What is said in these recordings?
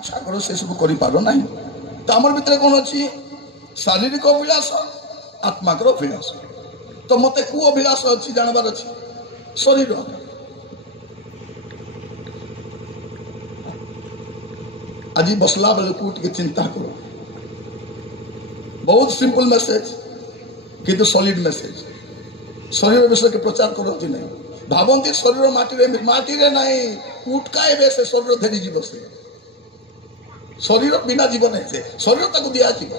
इच्छा कर से सब कर तो आम भितर कौन अच्छी शारीरिक अभिलाष आत्माकर अभिलाष तो मत कौ अभिलाष अच्छी जानवर अच्छी शरीर आज बसला बेल को चिंता करो बहुत सिंपल मेसेज किंतु सॉलिड मेसेज शरीर विषय के प्रचार करती नहीं भावती शरीर माटी नहीं उठकाए से शरीर धेरी जीव से शरीर बिना जीवन है से शरीर ताको दिया जीव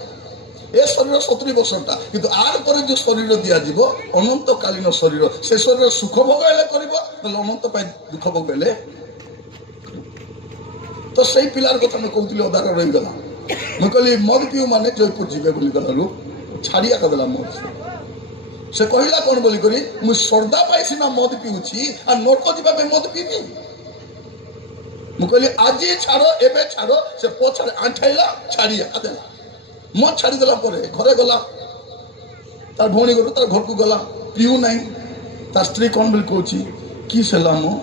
ए शरीर 70 वर्षटा किंतु आर पर जो शरीर दिया जीव अनंतकालीन शरीर से शरीर सुख भोग अनंत दुख भोग तो सही पिलार कथा मैं कहती अदार रहीगला मुझे कहली मद पीऊ माने जयपुर जीवे बोली गलू छाड़िया करदेला मद से कहला कौन बोली करी मुझ श्रद्धा पाई सीना मद पीऊँगी आ नर्क जावाई मद पीबी मुझे आज छाड़ एवं छाड़ से पछाड़े आंठाइला छाड़िया देला मद छाड़देला घरे गला तार भौणी घर तार घर को गला पीऊ ना तार स्त्री कौन बोली कहूँ कि मो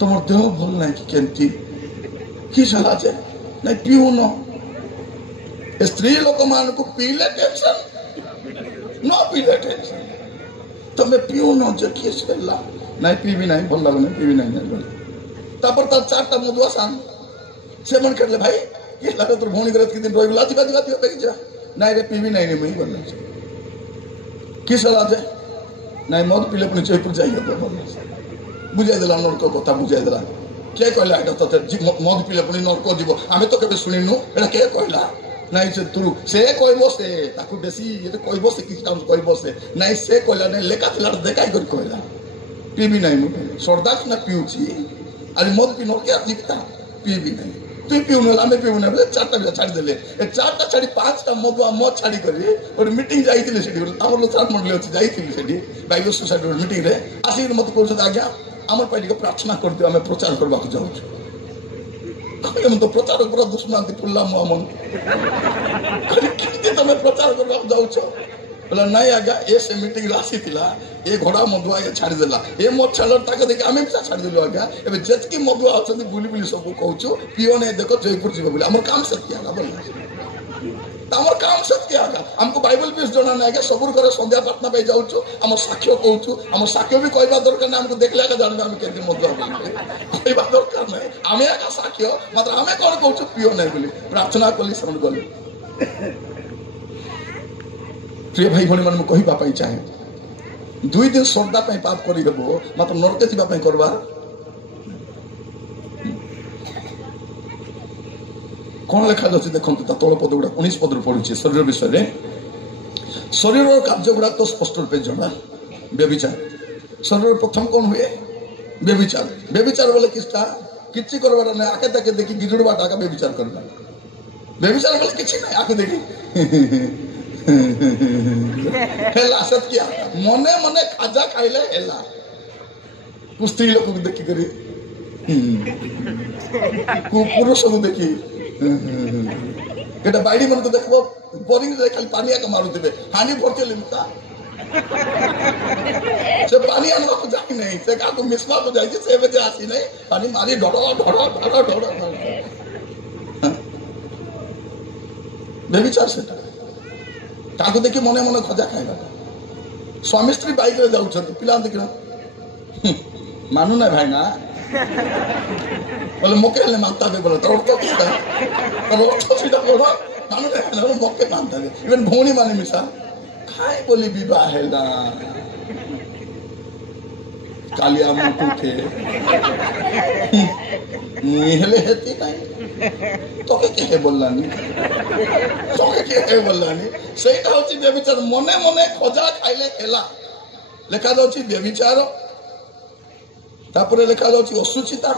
तुम देह भल ना कि केमती कि जे नहीं पीऊ न स्त्री लोक मान को पीले टेंशन न पीले टेंशन तुम्हें पीऊ न जे किए नहीं पीबी नहीं भल लगने पीबी नहीं तापर तार चारटा मधुआ सांग से मन कर ले भाई ये लगे तोर भौणी घर दिन रही गला दिवा दिवा दिवा बेग जा नहीं रे पीबी नहीं मुई बोल कि जे नहीं मद पीले पुणी जयपुर जाइए तो बुझाई देला नर्क कथा बुझाई देला किए कहला एटा तो मद पीले पुणी नर्क जीव आमे तो केबे सुनिनु एटा के कहला नहीं से तू से कहबो से ताकू बेसी ये कहबो से किछ काम कहबो से नहीं से कहला नहीं लेका थिला देखाई कर कहला पीबी नहीं मु सरदा ना पीउची अरे मद पी नर्क जीवता पीबी नहीं तू पीऊ न आमे पीऊ ना चारटा छाड़ी देले ए चारटा छाड़ी पांचटा मदुआ मद छाड़ी करी और मीटिंग जाईतिले सेठी हमर लोचार मंडली अछि जाईतिले सेठी बाइबल सोसाइटी मीटिंग रे आसी मत कहछ आज्ञा आम पार्टी प्रार्थना कर दियो आम प्रचार करबा जाऊँ तो प्रचार पूरा दुष्मांति पुल्ला मन तुम प्रचार करबा जाऊँ बोला नहीं आज्ञा ए से मीटिंग आसी ए घोड़ा मधुआ ये छाड़देला ए मद छाड़ ताके देखिए आम भी छाड़देलु आज्ञा एवं जितकी मधुआ अच्छा बुली बुली सब कहूँ पीओ नहीं देख जयपुर जीव बोले आम काम से आमर काम सत्य आगा हमको बाइबल पीस जना ना आगे सबुर करे संध्या प्रार्थना पे जाउछु हम साक्ष्य कहूछु हम साक्ष्य भी कहबा दरकार ना हमको देखले आगे जानबे हम केते मधुआ बोली कहबा दरकार नै आमे आगा साक्ष्य मात्र आमे कोन कहूछु पियो नै बोली प्रार्थना कली शरण गले प्रिय भाई भणी मन कहबा पाई चाहे 2 दिन श्रद्धा पे पाप करी देबो मात्र नरके जीवा पे करबा कौन लिखा जाए देखो तल पद गुड़ा 19 पद पढ़ुचे शरीर विषय शरीर कार्य गुड़ा तो स्पष्ट रूपे जना व्यभिचार शरीर प्रथम कौन हुए व्यभिचार व्यभिचार बोले किसका किसी करवार ना आके ताके देखी गिजुड़वा टाका व्यभिचार करना व्यभिचार बोले किसी ना आके देखी हेला सत्या मने मने खाजा खाइले हेला कुस्ती लोक देखी करी पुरुष को देखी एटा बाइडी मन तो देखबो बोरिंग रे खाली पानी का मारू देबे पानी भरते लिमता से पानी आनबा को जाई नहीं से का को मिसवा तो जाई से बजे आसी नहीं पानी मारी ढोडो ढोडो ढोडो ढोडो बेविचार से ताको देखि मने मने खजा खाइबा स्वामी स्त्री बाइक रे जाउ छथि पिला देखिना मानु ना भाई ना बोले मोके ले मानता दे बोले तोर तो किसका तोर तो सीधा बोलो मानो ना वो मोके मानता दे इवन भोणी माने मिसा खाए बोली विवाह है ना कालिया मुटु थे मुहिले हेती नहीं तो के बोललानी तो के बोललानी सेटा होची व्यभिचार मने मने खजा खाइले खेला लेखा जाउची व्यभिचार तापर लिखा जाउची असुचिता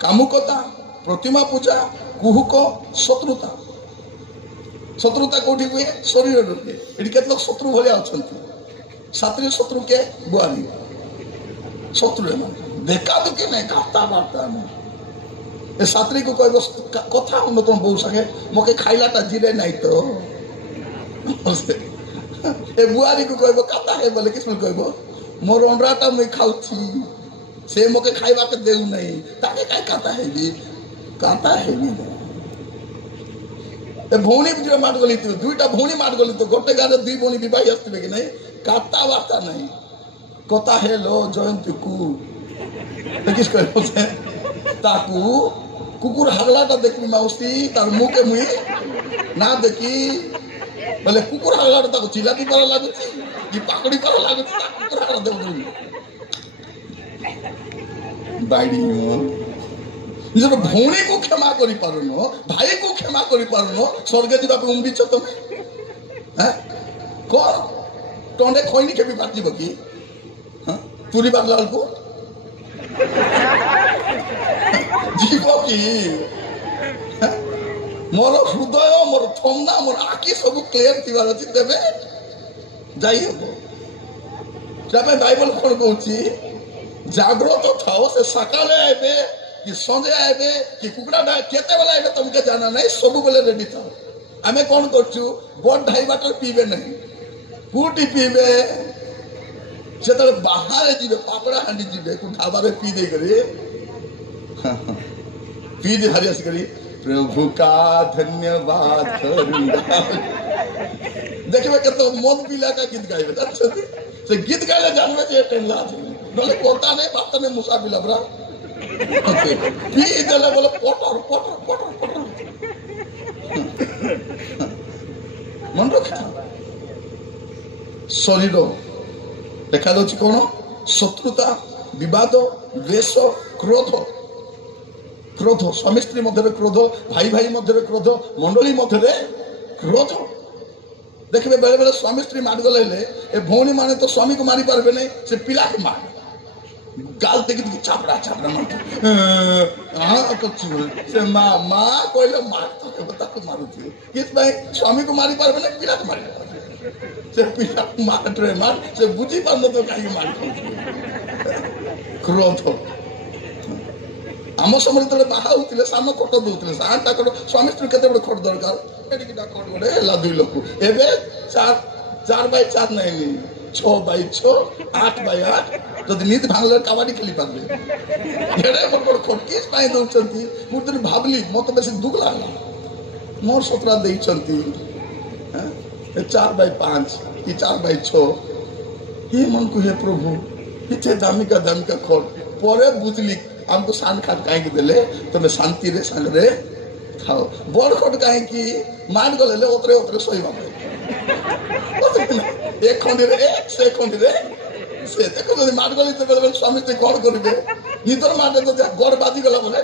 कामुकता प्रतिमा पूजा कुहुक शत्रुता शत्रुता कोठी हुए शरीर हुए एटी केत लोग शत्रु भलिया अछंती सात्री शत्रु के बुआरी शत्रु है देखा तो के नहीं खाता बाता में ए सात्री को कहबो कथा हम तुम बहु संगे मके खाइलाटा जिरे नहीं तो ए बुआरी को कहबो कथा है बोले किस में कहबो मोर अंडराटा मैं खाउथी से मोके खाइबा के देउ नहीं ताके काय काता है भी ए भौणी जो मार गली तो दुईटा भौणी मार गली तो गोटे गाँव दुई भौणी बही आसवे कि नहीं कथबार्ता नहीं कथा हेलो जयंती को देखिस ताकू कुकुर हागलाटा देखबी माउसी तार मुखे मुई ना देखी बोले कुकुर हागलाटा ताको चिलाती पारा लागुची कि पाकड़ी पारा लागुची कुकुर हागला देखबी बाइडी निजर भौणी को क्षमा करि पारुनो भाई को क्षमा करि पारुनो स्वर्ग जीवा पे उम्बिछ तमे हैं कोन टंडे खोइनी केबी पार्टी बकी हां तुरी बागलाल को जीव की मोर हृदय मोर थमना मोर आखि सब क्लियर थिबार अछि तेबे जाई हो जबे बाइबल कोन कहूची जागृत थाओ से सकाले आबे कि संजे आबे कि कुकड़ा केते बेला आबे तुमके जाना नहीं सब बेले रेडी थाओ आमे कोन करछु बड ढाई वाटर पीबे नहीं फुटी पीबे जेतले बाहर जीवे पापड़ा हांडी जीवे को ढाबारे पी दे करे पी दे हरियास करी प्रभु का धन्यवाद करूंगा देखबे के तो मन पीला का गीत गाइबे अच्छा से गीत गाइले जानबे जे टेनला छै नले कोता नहीं बात नहीं मुसा पीला बरा पी देले बोले पटर पटर पटर पटर मन रखता शरीर देखा जाଉଛି कौन शत्रुता विवाद द्वेष क्रोध क्रोध स्वामी स्त्री मध्य क्रोध भाई भाई मध्य क्रोध मंडली मध्य क्रोध देखिए बेले बेले स्वामी स्त्री मार गले ए भौणी माने तो स्वामी को मारी पारबे नहीं से पिला को मार गाल देखि चापड़ा चापड़ा मार हां तो से मां मां कोइले मार तो बता को मारुथि किस भाई स्वामी को मारी पारबे नहीं पिला को मारी से पिला मार मार से बुझी पान तो काई मार क्रोध आम समय तो बाहा होते साम कट दौले आठटा कट स्वामी स्त्री केते बड़ खट दरकार एडिकिटा कट गोटे है 2 लोक एबे 4x4 नहीं 6x6 8x8 जदि नीति भांगले कबाडी खेली पारबे एडे बड़ खट किस पाई दउचंती मु दिन भाबली मत बेसी दुख लागला मोर सतरा देइचंती हैं 4x5 कि 4x6 ये मन को हे प्रभु इथे दामिका खट परे बुझली हमको सान खाट कहीं देले तुम्हें शांति रे संग रे खाओ बड़ खट कहीं की मान गले उतरे उतरे सोई बाबा एक खंडी रे एक से खंडी रे से देखो जदि मान गले तो बेले स्वामी ते कोन करबे नितर माटे तो गड़ बाजी गला बोले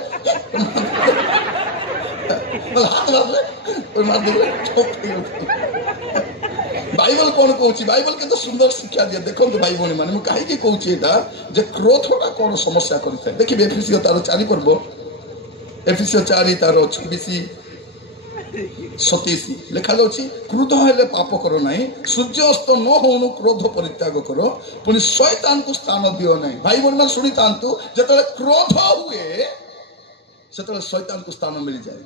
हाथ मारले ओय मार देले बाइबल कौन कहूँ बाइबल के तो सुंदर शिक्षा दिए देखो तो भाई भौणी मैंने कहीं कहूँ जे क्रोधटा कौन समस्या करता है देखिए एफिसियो तार 4 पर्व एफिसियो 4 तार 26-27 लिखा जाଉଛି क्रोध हेले पाप करो नहीं सूर्य अस्त न होनु क्रोध परित्याग करो पुनी शैतान को स्थान दियो नहीं भाई भौणी मैंने शुणी था जिते क्रोध हुए से शैतान को स्थान मिल जाए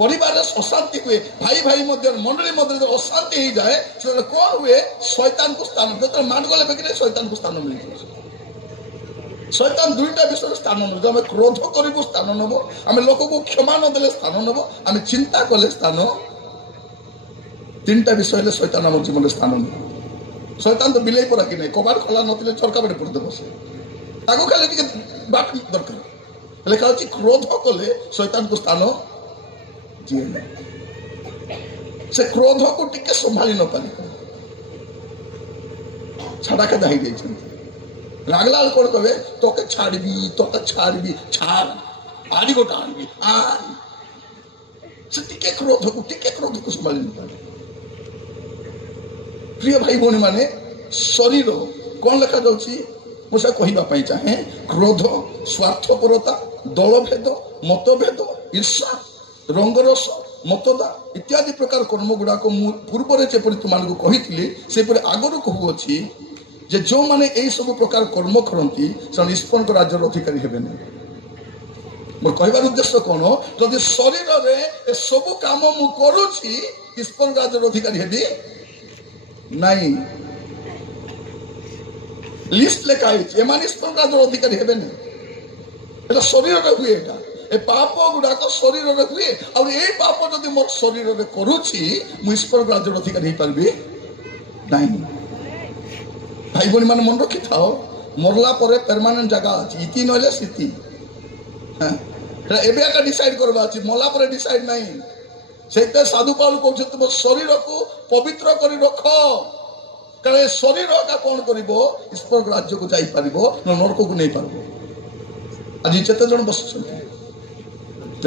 परिवार अशांति हुए भाई भाई मध्य मंडली मध्य अशांति हो जाए कौन हुए शैतान को स्थान जो मार गले बेगे शैतान को स्थान मिल जाए शैतान दुईटा विषय स्थान नब आम क्रोध करूँ स्थान नब आम लोक को क्षमा नदेले स्थान नब आम चिंता कले स्थान 3टा विषय शैतान आम जीवन स्थान नब शैतान तो बिलई पड़ा कि नहीं कबाड़ खोला नथिले चरका बेटे पड़ते बसे ताको खाली टिके बाट दरकार लिखा अछि क्रोध कले शैतान को स्थान दिए से क्रोध को टिके संभाली न पारे छाड़ा के दाही देछन रागलाल कोन कहे तोके छाड़बी छाड़ आड़ी गोटा आनबी आ से टिके क्रोध को संभाली न पारे प्रिय भाई भौणी माने शरीर कौन लिखा जाउची मुझे कहवा चाहे क्रोध स्वार्थपरता दलभेद मतभेद ईर्षा रंगरस मतदा इत्यादि प्रकार कर्म गुड़ाक पूर्व तुमको कही से आगु कहूँ जे जो माने यही सब प्रकार कर्म करती से ईश्वर राज्यर अधिकारी हे मोर कहबार उद्देश्य कौन जदि शरीर में सब काम मु करुछि ईश्वर राज्यर अधिकारी हेबी नहीं लिस्ट लेखा ईश्वर राज्यर अधिकारी हेबे नहीं शरीर हुए ए पाप गुड़ाक शरीर में हुए और ये पाप जब मोर शरीर में करुच्ची मु ईश्वर राज्य अधिकार हो पारि ना भाई भाई मैंने मन रखी था मरला पर परमानेंट जगह अच्छी इति ना स्थिति एवं डिसाइड करवा मला पर डिसाइड नहीं से साधु पाल कह तुम शरीर को पवित्र कर रख कारण शरीर का कौन कर ईश्वर राज्य को जापर नरक को नहीं पार आज जिते जन बस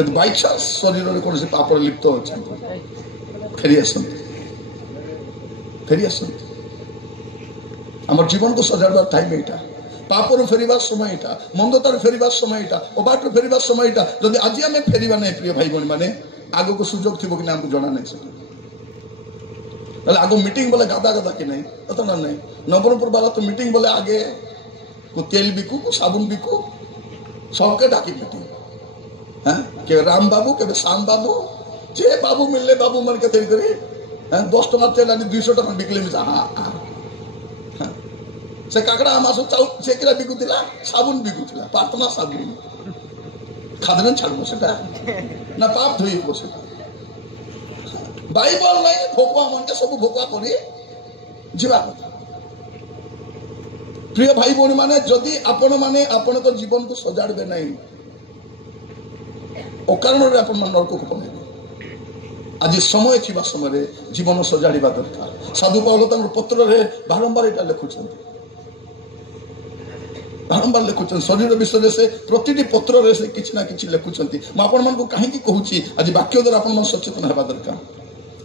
बाई चान्स शरीर में कौन पाप लिप्त अच्छा फेरी आसत आम जीवन को सजाड़ टाइम यहाँ पापर फेरवा समय यहाँ मंदतार फेरवा समय यहाँ अबाट फेरवा समय यहाँ जब आज आम फेरवा ना प्रिय भाई भाई मैंने आग को सुजोग थी कि आमको जना नहीं आग मीटिंग बोले गादा गादा कि नहीं कत ना नहीं नवरंगपुर वाला तो मीटिंग बोले आगे को तेल बिकू को साबुन बिकू सबके डाकी मीटिंग के राम बाबू के श्याम बाबू जे बाबू मिलले बाबू मन के 10 टका तेल आनी 200 टका बिकले हाँ से काकड़ा आमासु चाउ से किरा बिकुतिला साबुन बिकुतिला प्रार्थना साबुन खादन छाड़बो सेटा ना पाप धोइबो सेटा बाइबल नहीं भोकवा मन के सब भोकवा करी जीवा कथा प्रिय भाई भौणी माने जदि आपण माने आपण तो जीवन को सजाड़बे नहीं अकारण रे आपण मन नरक को पनेबे आज समय थिबा समय जीवन सजाड़िबा दरकार साधु पाउल तंग पत्र रे बारंबार एटा लिखुछंती बारंबार लिखुं शरीर विषय से प्रति पत्र से किसी ना कि लिखुं मुझे कहीं कहूँ आज वाक्य द्वारा आप सचेतन होगा दरकार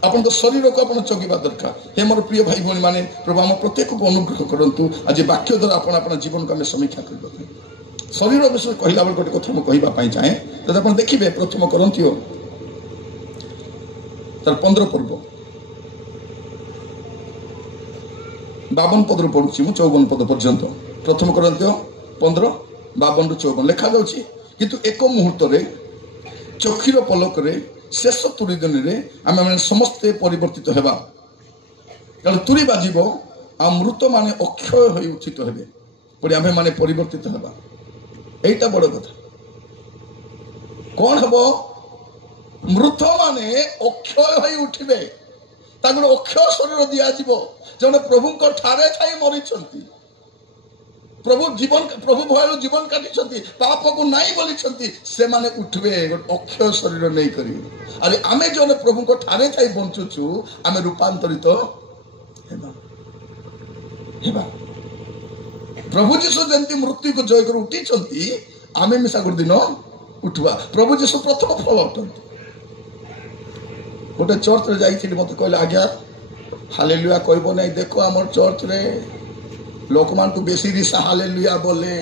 आपण तो शरीर को आप जगवा दरकार हे मोर प्रिय भाई भाई मैंने प्रभु आम प्रत्येक को अनुग्रह करूँ आज वाक्य द्वारा आप जीवन को आम समीक्षा कर शरीर विषय कहला बेल गोटे कथा मुझे कहवाई चाहे जब आप देखिए प्रथम करंथियो तार 15 पर्व 52 पद पढ़ुची मु 54 पद पर्यंत प्रथम करंथियो 15 52 ରୁ 54 लेखा जाउची किंतु एक मुहूर्त रे चक्षुर पलक रे शेष तुरी दिन रे आम समस्ते परिवर्तित हेबा कारण तुरी बाजिबो आ मृत माने अक्षय होई उचित हेबे पड़ी आमे माने परिवर्तित हेबा एटा बड़ कथा कौन हेबो मृत माने अक्षय होई उठिबे तागुर अक्षय शरीर दिया जीवो जने प्रभु को ठारे थाई मरिछंती प्रभु जीवन प्रभु भय जीवन काटी पाप को नहीं बोली से माने उठबे अक्षय शरीर नहीं करी अरे आमे जो प्रभु को ठारे थाई बंचुचु आमे रूपांतरित हेबा हेबा प्रभु जीशु जंती मृत्यु को जय कर उठी आमे मिसा गुड दिन उठवा प्रभु जीशु प्रथम फल उठंती गोटे चर्च रे जाई मत कहले आज्ञा हालेलुया कहबो नहीं देखो आमर चर्च रे लोक मान को बेसी रिसा हालेलुया बोले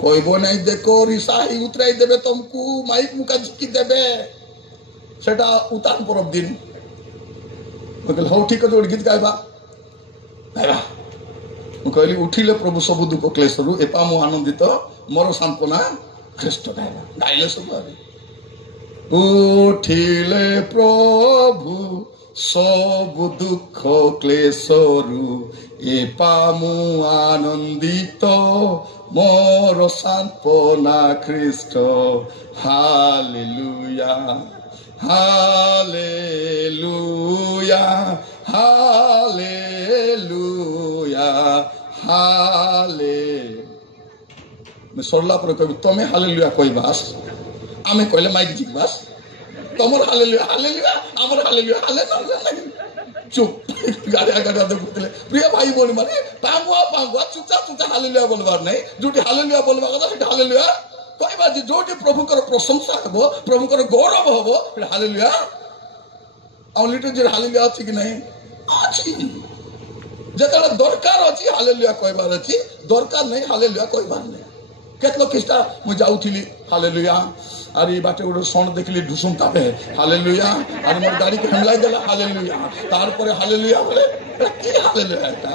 कहबो नहीं देखो रिसा ही उतराई देबे तुमको माइक मुका झिकी देबे सेटा उतान परब दिन कहल हो ठीक जोड़ गीत गाइबा गाइबा कहली उठिले प्रभु सब दुख क्लेश रु एपा मु आनंदित मोर सांत्वना ख्रीष्ट गाइबा गाइले सब अरे उठिले प्रभु सब दुख क्लेशरु एपा मु आनंदित मोर सांत्वना ख्रीष्ट हालेलुया हालेलुया हालेलुया हाले मैं सरला पर कहबी तमे हालेलुया कहबास आमे कहले माइक जिकबास तमर हालेलुया हालेलुया हमर हालेलुया हालेलुया चुप गाड़िया गाड़िया देखुले प्रिय भाई बोली माने पांगुआ पांगुआ चुचा चुचा हालेलुया बोलबार नहीं जोटी हालेलुया बोलबा कथा सेठी हालेलुया कहबा जे जोटी प्रभु कर प्रशंसा हबो प्रभु कर गौरव हबो हालेलुया आ लिटिल जे हालेलुया अछि कि नहीं अछि जेतला दरकार अछि हालेलुया कहबार अछि दरकार नहीं हालेलुया कहबार नहीं केतलो किस्ता मु जाउथिली हालेलुया अरे बाटे गोटे सण देखली ढुसुम तापे हालेलुया अरे मोर गाड़ी के हमलाई देला हालेलुया तार परे हालेलुया बोले की हालेलुया एटा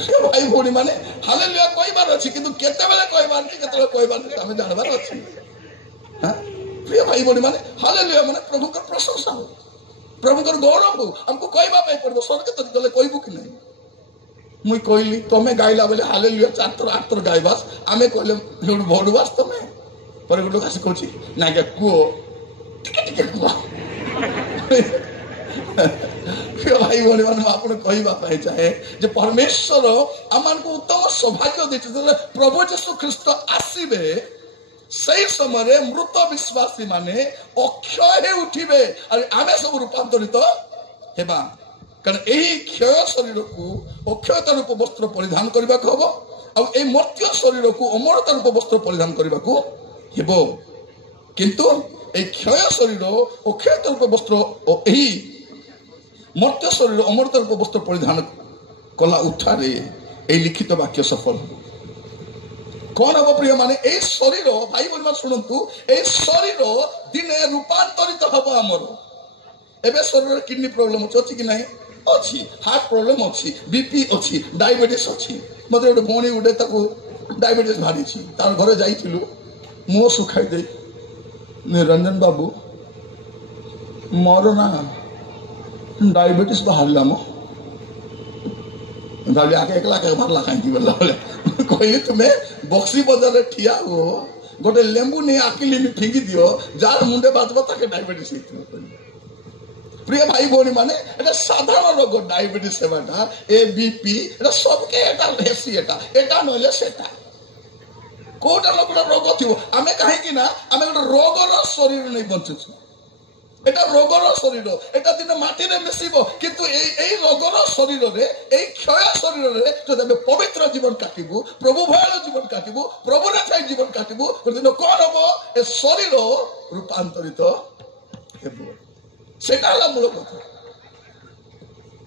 से भाई भौणी माने हालेलुया कहबार अछि किंतु केते बेले कहबार छी केते कहबार छी हमें जानबार अछि हां प्रिय भाई भौणी माने हालेलुया माने प्रभु कर प्रशंसा हो प्रभु कर गौरव हो हमको कहबा पे पड़बो स्वर्ग तो गले कहबो कि नहीं मुई कहली तमे गाइला बेले हालेलुया 4 8 गाइबास आमे कहले हेड भोडबास तमे पर गोटे आसी कहूँ ना क्या कुह टिके कुह भाई भौणी मैंने आपको कहवाई चाहे जे परमेश्वर आम उत्तम सौभाग्य देते प्रभु यीशु ख्रीस्ट आसवे से समय मृत विश्वासी माने अक्षय उठिबे और आमे सब रूपांतरित हेबा कारण यही क्षय शरीर को अक्षयता रूप वस्त्र परिधान करने को हम और ये मर्त्य शरीर को अमरता रूप वस्त्र परिधान करने को हेबो किंतु ये क्षय शरीर अक्षयता रूप वस्त्र यही मर्त्य शरीर अमरता रूप वस्त्र परिधान कला उठारे ये लिखित वाक्य सफल कौन हम प्रिय माने ए शरीर भाई बोल शुणु ए शरीर दिने रूपांतरित हम आमर एबे शरीर किडनी प्रॉब्लम अच्छी कि नहीं अच्छी हार्ट प्रॉब्लम अच्छी बीपी अच्छी डायबिटीज अच्छी मत गोटे भौणी गोटे डायबिटीज बाहरी तार घरे जाइलु मुह सुखाई दे निरंजन बाबू मोर ना डायबिटीज बाहर मो आके एकला के बाहर कहीं बोला कहली तुम्हें बक्सी बाजार में ठिया हो गोटे लेंबू नहीं आकिली में फिंगी दियो जार मुंडे बाजब ताके डायबिटीज प्रिय भाई भौणी माने एटा साधारण रोग डायबिटीज सेवाटा ए बीपी एटा सबके एटा हेसी एटा नले सेटा कोटा लोकटा रोग थिवो आमे काहे कि ना आमे गोटे रोगर शरीर नहीं बंचुछु एटा रोगर शरीर एटा दिन माटी रे मिसिबो किंतु एई रोगर शरीर रे एई क्षय शरीर रे जदि पवित्र जीवन काटिबु प्रभु भयल जीवन काटिबु प्रभु रे छाई जीवन काटिबु दिन कोन हबो ए शरीर रूपांतरित हेबो सेटा हला मूल कथा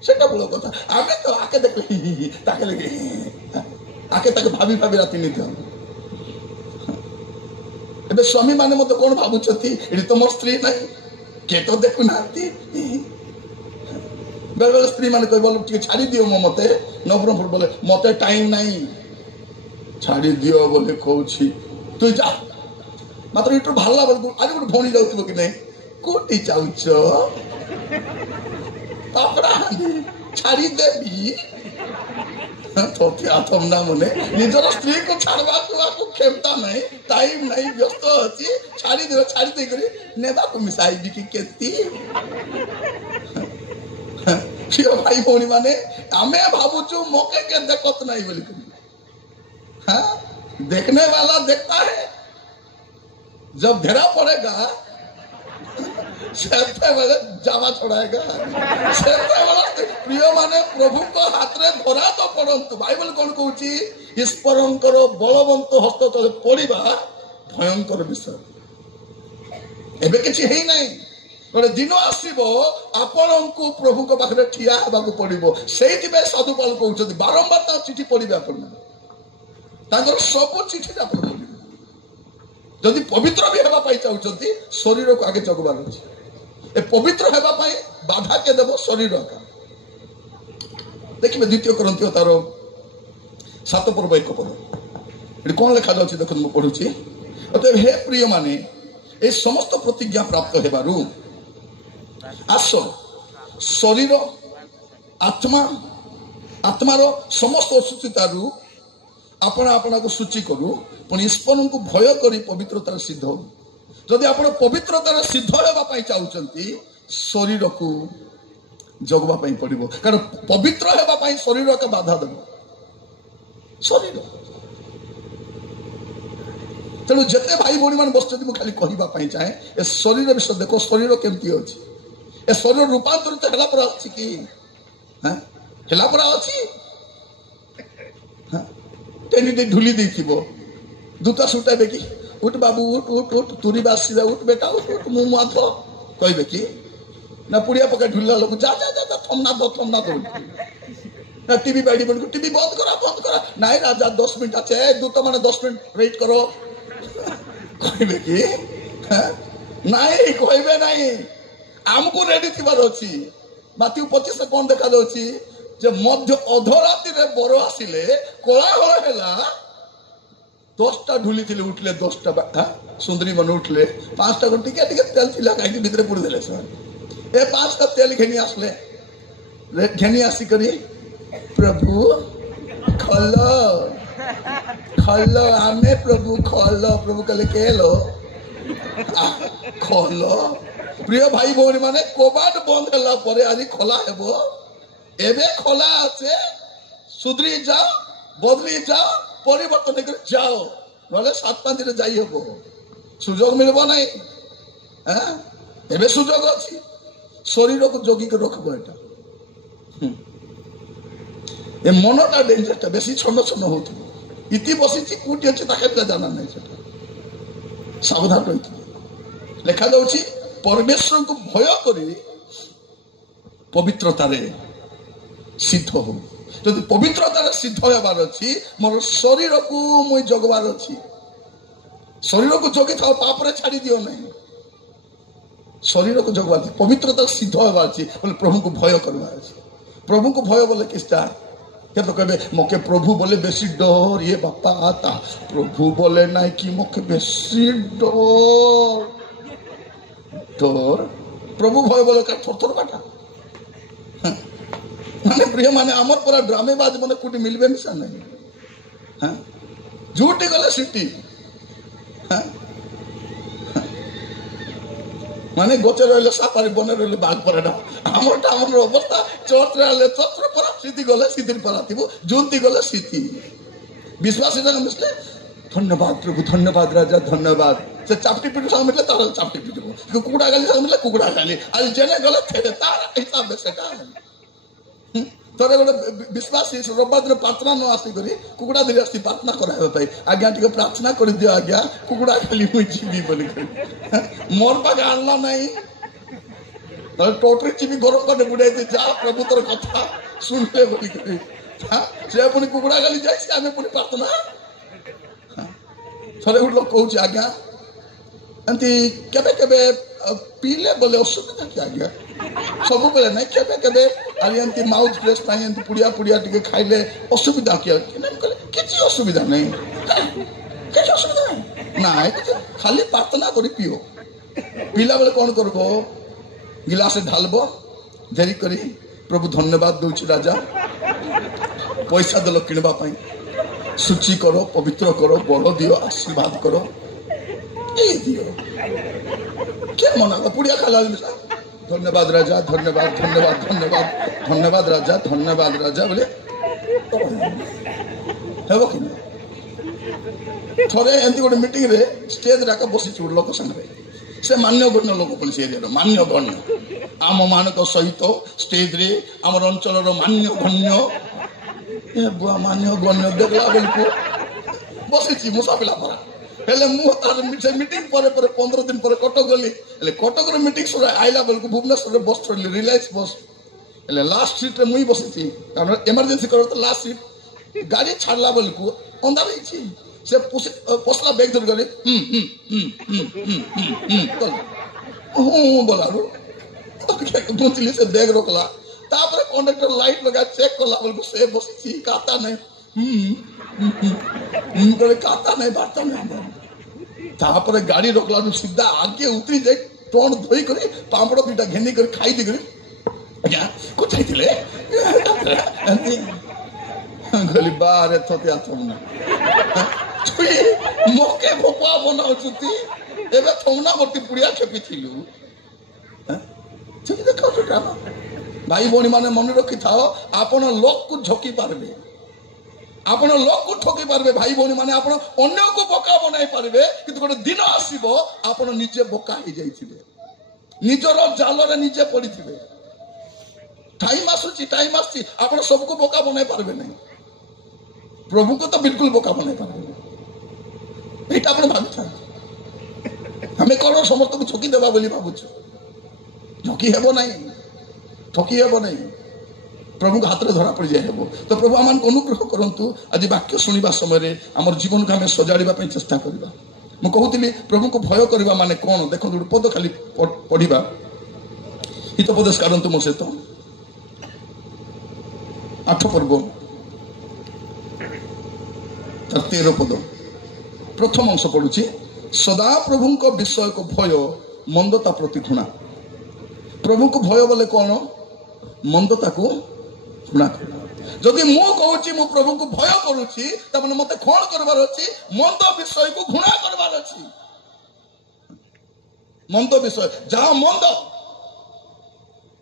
सेटा मूल कथा आमे तो आके देखले ताके लगे आके ताके भाभी भाभी राती निद्रा एबे स्वामी माने मते कोन भाबुछथि एडी तो मोर स्त्री नाही के तो देखु नाती बेल स्त्री माने कह बोल छाड़ी दियो मो मते नवरंगपुर बोले मते टाइम नहीं छाड़ी दियो बोले कहूछि तू जा मात्र इटो भाला बोल आज गोटे भौणी जाउथबो कि नहीं कोटी चाउछ पापड़ा छाड़ी देबी तो आथम ना मने निजर स्त्री को छाड़वा को क्षमता नहीं टाइम नहीं व्यस्त अछि छाड़ी दे करी नेबा को मिसाई भी की केती सियो भाई भौणी माने आमे भाबुछु मौके के देखत नहीं बोली हां देखने वाला देखता है जब घेरा पड़ेगा जावा छोड़ाएगा प्रिय माने प्रभु को हाथ रे धरा तो पड़ंतु बाइबल कौन कहूची ईश्वरंकर बलवंत हस्त तले पड़िबा भयंकर विषय एबे किछि हेई नाही गोटे दिन आसीबो आपनकु प्रभु को पाखरे ठिया हेबाकु पड़िबो सेहिति बे साधुपाल कहउछथि बारंबार ता चिठी पढ़िबे आपन तांकर सब चिठी आपण पढ़िबे जदि पवित्र भी हेबा पाई चाहउछथि शरीर को आगे जगबार अछि ए पवित्र हेबा पाई बाधा के देबो शरीर का देखिबे द्वितीय कोरिन्थियो तार 7 पर्व 1 पद एडी कोन लिखा जाउछि देखन म पढुछि अतः हे प्रिय माने ए समस्त प्रतिज्ञा प्राप्त हेबारु आस शरीर आत्मार समस्त असुचितारु आपण आपना को सूची करू पण ईश्वर को भय करी पवित्रतार सिद्ध हो जदि आपण पवित्रतार सिद्ध हेबा पाई चाहउचंती शरीर को जगवा पाई पड़िबो कारण पवित्र हेबा पाई शरीर का बाधा देबो शरीर तेणु जेते भाई भौणी मान बसचंती मु खाली कहबा पाई चाहे ए शरीर विषय देखो शरीर केमती अछि ए शरीर रूपांतरित हेला पर अछि कि हां हेला पर अछि टेनी ढुली देथिबो दूता सुटा बेकी उठ बाबू उठ उठ उठ तुरी बासी जा उठ बेटा उठ उठ मु माथ कहबे कि ना पुड़िया पका ढुल्ला लोग जा जा जा थमना दो ना टीवी बैठी बन टीवी बंद करा नहीं राजा 10 मिनट अच्छे दूता माने 10 मिनट वेट करो कहबे कि नहीं कहबे नहीं हमको रेडी थिबार अछि माथि 25 से कोन देखा दोछि जे मध्य अधराति रे बर आसिले कोलाहल हैला 10टा ढुली थिले उठले 10टा सुंदरी मन उठले 5टा को टिके टिके तेल थिला काहे भीतर पुर देले से ए 5टा तेल घेनी आसले घेनी आसी करी प्रभु खल्लो आमे प्रभु खल्लो प्रभु कहले केलो ଖୋଲ ପ୍ରିୟ ଭାଇ ଭଉଣୀ ମାନେ କବାଟ ବନ୍ଦ ହେଲା ପରେ ଆଜି ଖୋଲା ହେବ ଏବେ ଖୋଲା আছে ସୁଧରି ଯାଅ ବଦଳି ଯାଅ ପରିବର୍ତ୍ତନ କରି ଯାଅ ନହେଲେ 7-5 ଦିନ ଯାଇ ହେବ ସୁଯୋଗ ମିଳିବ ନାହିଁ ଏବେ ସୁଯୋଗ ଅଛି ଶରୀରକୁ ଜଗିକି ରଖିବ ଏଟା ଏ ମନଟା ଡେଞ୍ଜରଟା ବେଶୀ ଛନ୍ନ ଛନ୍ନ ହଉଥିବ ଇତି ବସିଛି କୋଉଠି ଅଛି ତାকে ଜାଣା ନାହିଁ ସେଟା ସାବଧାନ ରହିଥିବ ଲେଖାଯାଉଛି ପରମେଶ୍ୱରଙ୍କୁ ଭୟ କରି ପବିତ୍ରତାରେ ସିଦ୍ଧ ହଉ ଯଦି ପବିତ୍ରତାରେ ସିଦ୍ଧ ହେବାର ଅଛି ମୋର ଶରୀରକୁ ମୁଁ ଜଗବାର ଅଛି ଶରୀରକୁ ଜଗିଥାଉ ପାପରେ ଛାଡ଼ି ଦିଅ ନାହିଁ ଶରୀରକୁ ଜଗବାର ଅଛି ପବିତ୍ରତାରେ ସିଦ୍ଧ ହେବାର ଅଛି ବୋଲେ ପ୍ରଭୁଙ୍କୁ ଭୟ କରିବାର ଅଛି ପ୍ରଭୁଙ୍କୁ ଭୟ ବୋଲେ କିଛିଟା କେତେ କହିବେ ମକେ ପ୍ରଭୁ ବୋଲେ ବେଶୀ ଡର ଇଏ ବାପା ତା ପ୍ରଭୁ ବୋଲେ ନାଇଁ କି ମକେ ବେଶୀ ଡର ପ୍ରଭୁ ଭୟ ବୋଲେ ଥର ବାଟା ମାନେ ପ୍ରିୟ ମାନେ ଆମର ପୁରା ଡ୍ରାମେବାଜ ମାନେ କୋଉଠି ମିଳିବେ ମିଶା ନାହିଁ ଯୋଉଠି ଗଲେ ସେଠି ମାନେ ଗଛରେ ରହିଲେ ସାପାରି ବନେ ରହିଲେ ବାଘ ପରାଟା ଆମର ଅବସ୍ଥା ଚର୍ଚ୍ଚରେ ହେଲେ ଚର୍ଚ୍ଚର ପରା ସ୍ଥିତି ଗଲେ ସ୍ଥିତିର ପରା ଥିବ ଯୋଉଠି ଗଲେ ସ୍ଥିତି ବିଶ୍ୱାସ ମିଶିଲେ ଧନ୍ୟବାଦ ପ୍ରଭୁ ଧନ୍ୟବାଦ ରାଜା ଧନ୍ୟବାଦ ସେ ଚାପଟି ପିଠୁ ସାଙ୍ଗ ମିଳିଲେ ତାର ଚାପଟି ପିଠୁ କୁକୁଡ଼ା ଗାଲି ସାଙ୍ଗ ମିଳିଲେ କୁକୁଡ଼ା ଗାଲି ଆଜି ଜେନେ ଗଲେ ତାର ହିସାବରେ ସେଟା ଥରେ ଗୋଟେ ବିଶ୍ୱାସୀ ରବିବାର ଦିନ ପ୍ରାର୍ଥନା ନ ଆସିକରି କୁକୁଡ଼ା ଧରି ଆସି ପ୍ରାର୍ଥନା କରାଇବା ପାଇଁ ଆଜ୍ଞା ଟିକେ ପ୍ରାର୍ଥନା କରିଦିଅ ଆଜ୍ଞା କୁକୁଡ଼ା ଖାଲି ମୁଁ ଯିବି ବୋଲିକରି ମୋର ପାଖେ ଆଣିଲା ନାହିଁ ଟୋଟରି ଚିବି ଗରମ ପାଣି ବୁଡ଼ାଇଛି ଯା ପ୍ରଭୁ ତୋର କଥା ଶୁଣିଲେ ବୋଲିକରି ସେ ପୁଣି କୁକୁଡ଼ା ଖାଲି ଯାଇଛି ଆମେ ପୁଣି ପ୍ରାର୍ଥନା ଥରେ ଗୋଟେ ଲୋକ କହୁଛି ଆଜ୍ଞା ଏମିତି କେବେ କେବେ ପିଇଲେ ବୋଲେ ଅସୁବିଧା କି ଆଜ୍ଞା ସବୁବେଳେ ନାଇଁ କେବେ କେବେ ଆଜି ଏମିତି ମାଉଥ ଫ୍ରେଶ ପାଇଁ ଏମିତି ପୁଡ଼ିଆ ଟିକେ ଖାଇଲେ ଅସୁବିଧା କି କହିଲେ କିଛି ଅସୁବିଧା ନାହିଁ କିଛି ଅସୁବିଧା ନାହିଁ ନାଇଁ ଖାଲି ପ୍ରାର୍ଥନା କରି ପିଅ ପିଇଲା ବେଳେ କ'ଣ କରିବ ଗିଲାସରେ ଢାଳିବ ଧରି କରି ପ୍ରଭୁ ଧନ୍ୟବାଦ ଦଉଛି ରାଜା ପଇସା ଦେଲ କିଣିବା ପାଇଁ ସୂଚି କର ପବିତ୍ର କର ବଳ ଦିଅ ଆଶୀର୍ବାଦ କର এই দিও কে মনে পুড়িয়া খালা ধন্যবাদ রাজা ধন্যবাদ ধন্যবাদ ধন্যবাদ ধন্যবাদ রাজা বলে হব কি থরে এমতি গোটে মিটিং রে স্টেজ রাখা বসিছি গোটে লোক সাংরে সে মান্যগণ্য লোক বলে সে এরিয়ার মান্যগণ্য ଆମ ମାନଙ୍କ ସହିତ ଷ୍ଟେଜରେ ଆମର ଅଞ୍ଚଳର ମାନ୍ୟଗଣ୍ୟ ବୁଆ ମାନ୍ୟଗଣ୍ୟ ଦେଖିଲା ବେଳକୁ ବସିଛି ମୂଷା ପିଲା ପରା ହେଲେ ମୁଁ ତାର ସେ ମିଟିଂ ପରେ 15 ଦିନ ପରେ କଟକ ଗଲି ହେଲେ କଟକର ମିଟିଂ ସରେ ଆଇଲା ବେଳକୁ ଭୁବନେଶ୍ୱରରେ ବସ୍ ଚଢ଼ିଲି ରିଲାଏନ୍ସ ବସ୍ ହେଲେ ଲାଷ୍ଟ ସିଟ୍ରେ ମୁଇଁ ବସିଛି କାରଣ ଏମର୍ଜେନ୍ସି କର ତ ଲାଷ୍ଟ ସିଟ୍ ଗାଡ଼ି ଛାଡ଼ିଲା ବେଳକୁ ଅନ୍ଧାର ହେଇଛି ସେ ପଶଲା ବେଗ ଧରି ଗଲି ବୋଲାରୁ ଘୁଞ୍ଚିଲି ସେ ବେଗ ରଖିଲା ତାପରେ କଣ୍ଡକ୍ଟର ଲାଇଟ୍ ଲଗା ଚେକ୍ କଲା ବେଳକୁ ସେ ବସିଛି କାତା ନାହିଁ କାତା ନାହିଁ ବାର୍ତ୍ତା ନାହିଁ ତାପରେ ଗାଡ଼ି ରଖିଲାରୁ ସିଧା ଆଗେ ଉତରି ଯାଇ ଟଣ ଧୋଇ କରି ପାମ୍ପଡ଼ ଦୁଇଟା ଘେନି କରି ଖାଇ ଦେଇକରି ଆଜ୍ଞା କୋଥାଇଥିଲେ ଗଲି ବାରେ ଥତିଆ ଥମନା ମକେ ଭୋପା ବନାଉଛନ୍ତି ଏବେ ଥମନା ବର୍ତ୍ତି ପୁଡ଼ିଆ ଖେପିଥିଲୁ ଦେଖାଉଛୁ ଡ୍ରାମା ଭାଇ ଭଉଣୀ ମାନେ ମନେ ରଖିଥାଅ ଆପଣ ଲୋକକୁ ଝକି ପାରିବେ ଆପଣ ଲୋକକୁ ଠକି ପାରିବେ ଭାଇ ଭଉଣୀ ମାନେ ଆପଣ ଅନ୍ୟକୁ ବୋକା ବନାଇ ପାରିବେ କିନ୍ତୁ ଗୋଟେ ଦିନ ଆସିବ ଆପଣ ନିଜେ ବୋକା ହେଇଯାଇଥିବେ ନିଜର ଜାଲରେ ନିଜେ ପଡ଼ିଥିବେ ଟାଇମ୍ ଆସିଛି ଆପଣ ସବୁକୁ ବୋକା ବନାଇ ପାରିବେ ନାହିଁ ପ୍ରଭୁକୁ ତ ବିଲକୁଲ ବୋକା ବନାଇ ପାରିବେ ଏଇଟା ଆପଣ ଭାବିଥାନ୍ତି ଆମେ କ'ଣ ସମସ୍ତଙ୍କୁ ଠକି ଦେବା ବୋଲି ଭାବୁଛୁ ଠକି ହେବ ନାହିଁ ପ୍ରଭୁଙ୍କ ହାତରେ ଧରା ପଡ଼ିଯାଇ ହେବ ତ ପ୍ରଭୁ ଆମମାନଙ୍କୁ ଅନୁଗ୍ରହ କରନ୍ତୁ ଆଜି ବାକ୍ୟ ଶୁଣିବା ସମୟରେ ଆମର ଜୀବନକୁ ଆମେ ସଜାଡ଼ିବା ପାଇଁ ଚେଷ୍ଟା କରିବା ମୁଁ କହୁଥିଲି ପ୍ରଭୁଙ୍କୁ ଭୟ କରିବା ମାନେ କ'ଣ ଦେଖନ୍ତୁ ଗୋଟେ ପଦ ଖାଲି ପଢ଼ିବା ହିତୋପଦେଶ କାଢ଼ନ୍ତୁ ମୋ ସହିତ 8 ପର୍ବ 13 ପଦ ପ୍ରଥମ ଅଂଶ ପଡ଼ୁଛି ସଦା ପ୍ରଭୁଙ୍କ ବିଷୟକୁ ଭୟ ମନ୍ଦତା ପ୍ରତି ଘୃଣା ପ୍ରଭୁଙ୍କୁ ଭୟ ବୋଲେ କ'ଣ ମନ୍ଦତାକୁ ଘୃଣା କର ଯଦି ମୁଁ କହୁଛି ମୁଁ ପ୍ରଭୁଙ୍କୁ ଭୟ କରୁଛି ତାମାନେ ମତେ କ'ଣ କରିବାର ଅଛି ମନ୍ଦ ବିଷୟକୁ ଘୃଣା କରିବାର ଅଛି ମନ୍ଦ ବିଷୟ ଯାହା ମନ୍ଦ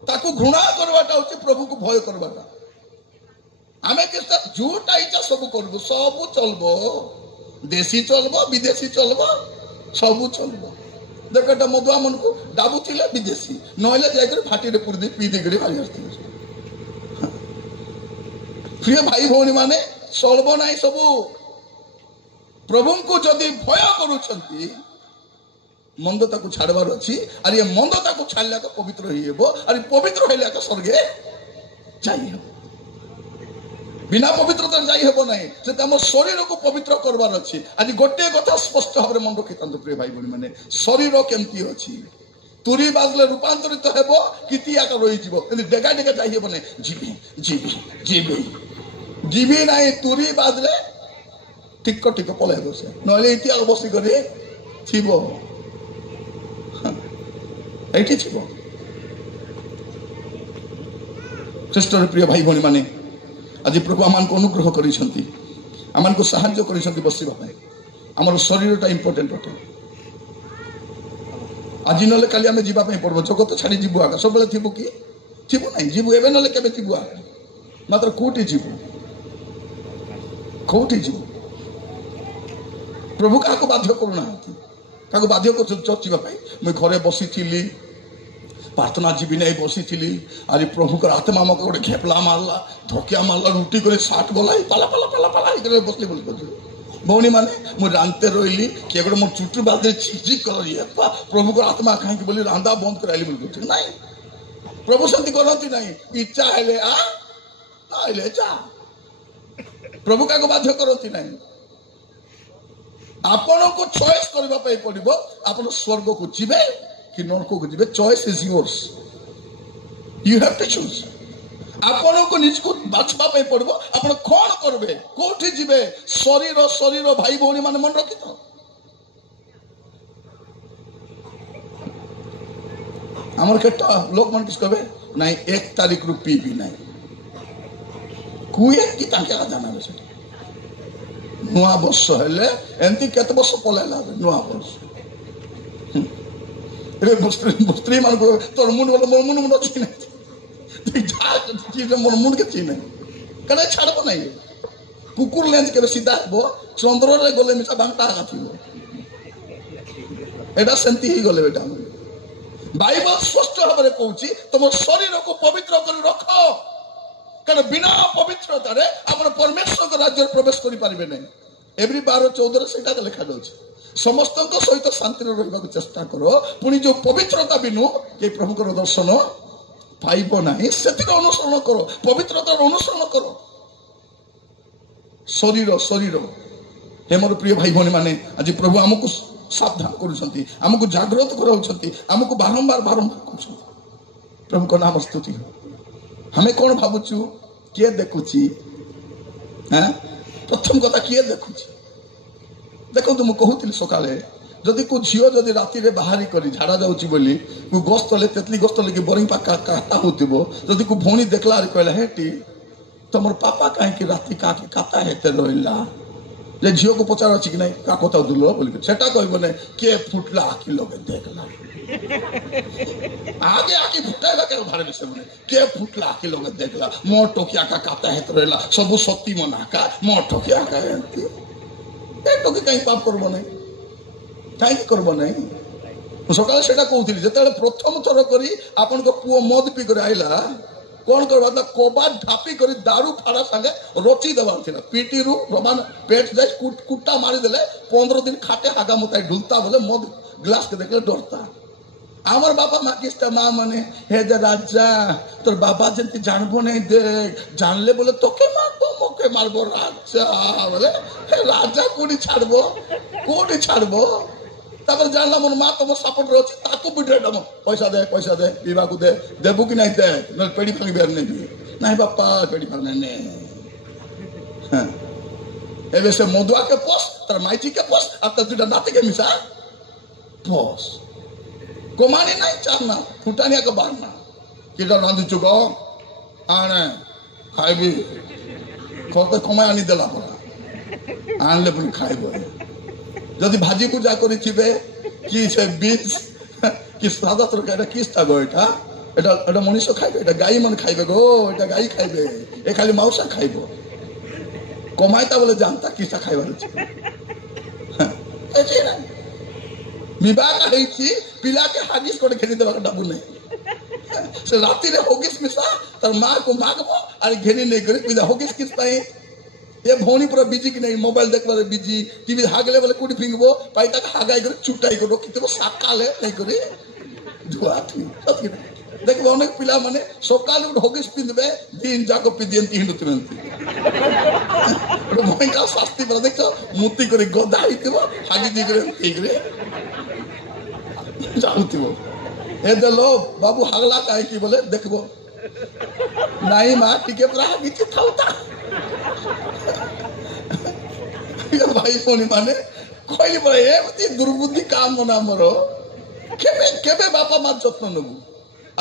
ତାକୁ ଘୃଣା କରିବାଟା ହଉଛି ପ୍ରଭୁକୁ ଭୟ କରିବାଟା। ଆମେ ଯୋଉଟା ଇଚ୍ଛା ସବୁ କରିବୁ, ସବୁ ଚଲବ, ଦେଶୀ ଚଲବ, ବିଦେଶୀ ଚଲବ, ସବୁ ଚଲବ। ଦେଖ ଏଟା ମଦୁଆ ମାନଙ୍କୁ ଡାବୁଥିଲେ ବିଦେଶୀ, ନହେଲେ ଯାଇକରି ଫାଟିରେ ପୁରୀ ଦେଇ ପିଇ ଦେଇକରି ବାହାରି ଆସିଥିଲେ। ପ୍ରିୟ ଭାଇ ଭଉଣୀ ମାନେ, ଚଳବ ନାହିଁ ସବୁ। ପ୍ରଭୁଙ୍କୁ ଯଦି ଭୟ କରୁଛନ୍ତି, ମନ୍ଦ ତାକୁ ଛାଡିବାର ଅଛି। আর ଏ ମନ୍ଦ ତାକୁ ଛାଡ଼ିଲେ ପବିତ୍ର ହେଇହେବ, আর ପବିତ୍ର ହେଲେ ସ୍ୱର୍গে ଯାଇ ହେବ। ବିନା ପବିତ୍ରତାରେ ଯାଇ ହେବ ନାହିଁ। ସେ ଆମ ଶରୀରକୁ ପବିତ୍ର କରିବାର ଅଛି। ଆଜି ଗୋଟିଏ କଥା ସ୍ପଷ୍ଟ ଭାବରେ ମନେ ରଖିଥାନ୍ତୁ ପ୍ରିୟ ଭାଇ ଭଉଣୀ ମାନେ, ଶରୀର କେମିତି ଅଛି? ତୁରୀ ବାଜିଲେ ରୂପାନ୍ତରିତ ହେବ, କିତି ଆକା ରହିଯିବ, କିନ୍ତୁ ଡେଗା ଡେଗା ଯାଇ ହେବ ନାହିଁ। ଯିବି ଯିବି ଯିବି ଯିବି ନାହିଁ, ତୁରୀ ବାଜିଲେ ଟିକ ଟିକ ପଳେଇବ ସେ, ନହେଲେ ଇତିହାସ ବସିକରି ଥିବ, ଏଇଠି ଥିବ। ଖ୍ରୀଷ୍ଟର ପ୍ରିୟ ଭାଇ ଭଉଣୀ ମାନେ, ଆଜି ପ୍ରଭୁ ଆମମାନଙ୍କୁ ଅନୁଗ୍ରହ କରିଛନ୍ତି, ଆମମାନଙ୍କୁ ସାହାଯ୍ୟ କରିଛନ୍ତି ବସିବା ପାଇଁ। ଆମର ଶରୀରଟା ଇମ୍ପୋର୍ଟାଣ୍ଟ ଅଟେ। ଆଜି ନହେଲେ କାଲି ଆମେ ଯିବା ପାଇଁ ପଡିବ। ଜଗତ ଛାଡି ଯିବୁ ଆକା, ସବୁବେଳେ ଥିବୁ କି? ଥିବୁ ନାହିଁ। ଯିବୁ ଏବେ ନହେଲେ କେବେ ଥିବୁ ଆକା, ମାତ୍ର କୋଉଠି ଯିବୁ? କୋଉଠି ଯିବୁ? ପ୍ରଭୁ କାହାକୁ ବାଧ୍ୟ କରୁନାହାନ୍ତି। କାହାକୁ ବାଧ୍ୟ କରୁଛନ୍ତି ଚର୍ଚ୍ଚ ଯିବା ପାଇଁ? ମୁଁ ଘରେ ବସିଥିଲି, ପ୍ରାର୍ଥନା ଯିବି ନାହିଁ, ବସିଥିଲି, ଆରେ ପ୍ରଭୁଙ୍କର ଆତ୍ମା ଆମକୁ ଗୋଟେ ଘେପଲା ମାରଲା, ଧକିଆ ମାରଲା, ରୁଟି କରି ସାଟ ଗଲା, ପାଲା ପାଲା ପାଲା ପାଲା ହେଇକରି ବସିଲି ବୋଲି କହୁଥିଲି। ଭଉଣୀ ମାନେ, ମୁଁ ରାନ୍ଧତେ ରହିଲି, କିଏ ଗୋଟେ ମୋ ଚୁଟୁ ବାଦରେ ଚିକ୍ କଲି, ପ୍ରଭୁଙ୍କର ଆତ୍ମା କାହିଁକି ବୋଲି ରାନ୍ଧା ବନ୍ଦ କରି ଆଇଲି ବୋଲି କହୁଥିଲି। ନାଇଁ, ପ୍ରଭୁ ସେମିତି କରନ୍ତି ନାହିଁ। ଇଚ୍ଛା ହେଲେ ଆ, ନହେଲେ ଯା। ପ୍ରଭୁ କାହାକୁ ବାଧ୍ୟ କରନ୍ତି ନାହିଁ। ଆପଣଙ୍କୁ ଚଏସ୍ କରିବା ପାଇଁ ପଡିବ, ଆପଣ ସ୍ୱର୍ଗକୁ ଯିବେ କି ନରକକୁ ଯିବେ। Choice is yours, you have to choose. ଆପଣଙ୍କୁ ନିଜକୁ ବାଛିବା ପାଇଁ ପଡିବ, ଆପଣ କଣ କରିବେ, କୋଉଠି ଯିବେ। ଶରୀର ଶରୀର ଭାଇ ଭଉଣୀ ମାନେ ମନେ ରଖିଥାଅ। ଆମର କେତେ ଲୋକମାନେ କିଛି କହିବେ ନାଇଁ 1 ତାରିଖରୁ ପିଇବି ନାହିଁ, କୁଏ କି ତାଙ୍କେ ଜାଣିବେ ସେଠି। ନୂଆ ବର୍ଷ ହେଲେ ଏମିତି କେତେ ବର୍ଷ ପଳେଇଲା ନୂଆ ବର୍ଷ। ଏବେ ସ୍ତ୍ରୀ ମାନଙ୍କୁ ତୋର ମୁଣ୍ଡ ବୋଲେ ମୋର ମୁଣ୍ଡ ମୁଣ୍ଡ ଅଛି ନାହିଁ, ମୋର ମୁଣ୍ଡ କିଛି ନାହିଁ, କାରଣ ଛାଡବ ନାହିଁ। କୁକୁର ଲେନ୍ସ କେବେ ସିଧା ହେବ, ଚନ୍ଦ୍ରରେ ଗଲେ ମିଶା ବାଙ୍କା ଆଗା ଥିବ। ଏଇଟା ସେମିତି ହେଇଗଲେ ଏଇଟା। ବାଇବଲ ସ୍ପଷ୍ଟ ଭାବରେ କହୁଛି ତମ ଶରୀରକୁ ପବିତ୍ର କରି ରଖ, କାରଣ ବିନା ପବିତ୍ରତାରେ ଆପଣ ପରମେଶ୍ୱରଙ୍କ ରାଜ୍ୟରେ ପ୍ରବେଶ କରିପାରିବେ ନାହିଁ। ଏଭ୍ରି 12:14 ସେଇଟା ଲେଖାଯାଉଛି। ସମସ୍ତଙ୍କ ସହିତ ଶାନ୍ତିରେ ରହିବାକୁ ଚେଷ୍ଟା କର, ପୁଣି ଯୋଉ ପବିତ୍ରତା ବିନୁ ଏ ପ୍ରଭୁଙ୍କର ଦର୍ଶନ ପାଇବ ନାହିଁ, ସେତିକି ଅନୁସରଣ କର, ପବିତ୍ରତାର ଅନୁସରଣ କର। ଶରୀର ଶରୀର ହେ ମୋର ପ୍ରିୟ ଭାଇ ଭଉଣୀ ମାନେ, ଆଜି ପ୍ରଭୁ ଆମକୁ ସାବଧାନ କରୁଛନ୍ତି, ଆମକୁ ଜାଗ୍ରତ କରାଉଛନ୍ତି, ଆମକୁ ବାରମ୍ବାର ବାରମ୍ବାର କରୁଛନ୍ତି। ପ୍ରଭୁଙ୍କ ନାମ ସ୍ତୁତି ହଉ। ଆମେ କଣ ଭାବୁଛୁ, କିଏ ଦେଖୁଛି? ପ୍ରଥମ କଥା, କିଏ ଦେଖୁଛି? ଦେଖନ୍ତୁ, ମୁଁ କହୁଥିଲି ସକାଳେ, ଯଦି କୋଉ ଝିଅ ଯଦି ରାତିରେ ବାହାରି କରି ଝାଡ଼ା ଯାଉଛି ବୋଲି କୋଉ ଗଛ ତଲେ, ତେତଲି ଗଛ ତଲେ କି ବୋରିଂ ପାଖ କାଟା ହଉଥିବ, ଯଦି କୋଉ ଭଉଣୀ ଦେଖିଲା କହିଲା ହେଟି ତମର ପାପା କାହିଁକି ରାତି କାକି କାଟା ହେତେ ରହିଲା, ଯେ ଝିଅକୁ ପଚାର ଅଛି କି ନାଇଁ କା କଥା ଦୁଲ ବୋଲି, ସେଟା କହିବ ନାଇଁ କିଏ ଫୁଟଲା ଆଖି ଲଗେ ଦେଖଲା। आगे आके फुटाइबा के भारत से बोले के फुटला के लोग देखला मो टोकिया का काता है तो रहला सब सत्ती मना का मो टोकिया का एंती ए टोकी कहीं पाप करबो नहीं काई करबो नहीं सकाळ सेटा कहउथिली जेतेले प्रथम थर करी आपन को पुओ मद पी कर आइला कोन करबा ता कोबाद ढापी करी दारू फाड़ा संगे रोची दबार थिला पीटी रु रमान पेट जाय कुट्टा मारी देले 15 दिन खाटे हागा मताई ढुलता बोले मद ग्लास के देखले डरता आमर बाबा माकिस्ता मा मने हे जे राजा तोर बाबा जंती जानबो नहीं देख जानले बोले तोके मारबो मोके मारबो राजा बोले हे राजा कोडी छाड़बो तापर जानला मन मा तम सपोर्ट रहछि ताको बिड्रेडम पैसा दे पीवा को दे देबु कि नहीं दे न पेड़ी फंगी बेर नहीं बापा पेड़ी फंग ने हां एबे से मोदुआ के पोस तर माइची के पोस आता दुटा नाते के मिसा पोस कोमानी नहीं चाहना फुटानिया का बारना किला रांधु चुको आने खाइबी खोते कमाय आनी देला पड़ा आनले पुनी खाइबो जदि भाजी को जा करी थिबे कि से बीज কি সাদা তরকারি কিসটা গো এটা এটা এটা মনীষ খাইবে এটা গাই মানে খাইবে গো এটা গাই খাইবে এ খালি মাংসা খাইব কমাইতা বলে জানতা কিসটা খাইবার বিবাহ ହେଇଛି ପିଲାକେ ହାଗିସ୍ ଗୋଟେ ଘେନି ଦେବାକୁ ଡାବୁ ନାହିଁ ସେ ରାତିରେ ହଗିସ୍ ମିଶା ତାର ମାକୁ ମାଗବ ଆରେ ଘେନି ନେଇକରି ପିଲା ହଗିସ୍ କିସ୍ ପାଇଁ ଏ ଭଉଣୀ ପୁରା ବିଜି କି ନାହିଁ ମୋବାଇଲ ଦେଖିବାରେ ବିଜି ଟିଭି ହାଗଲେ ବୋଲେ କୋଉଠି ଫିଙ୍ଗିବ ପାଇ ତାକୁ ହାଗାଇ କରି ଚୁଟାଇ କରି ରଖିଥିବ ସକାଳେ ନେଇକରି ଧୁଆ ଦେଖିବ ଅନେକ ପିଲାମାନେ ସକାଳୁ ଗୋଟେ ହଗିସ୍ ପିନ୍ଧିବେ ଦିନ ଯାକ ପିନ୍ଧନ୍ତି ହିଣ୍ଡୁଥିବେ ଗୋଟେ ଭୟଙ୍କର ଶାସ୍ତି ପୁରା ଦେଖ ମୁତି କରି ଗଦା ହେଇଥିବ ହାଗି ଦେଇକରି ହେଇକରି जानुथिबो ए देलो बाबू हगला काहे की बोले देखबो नाही मा टिके पूरा गीत थाउता ये भाई सोनी माने कोइली बोले एमती दुर्बुद्धि काम मना मरो केबे केबे बापा मा जत्न नबु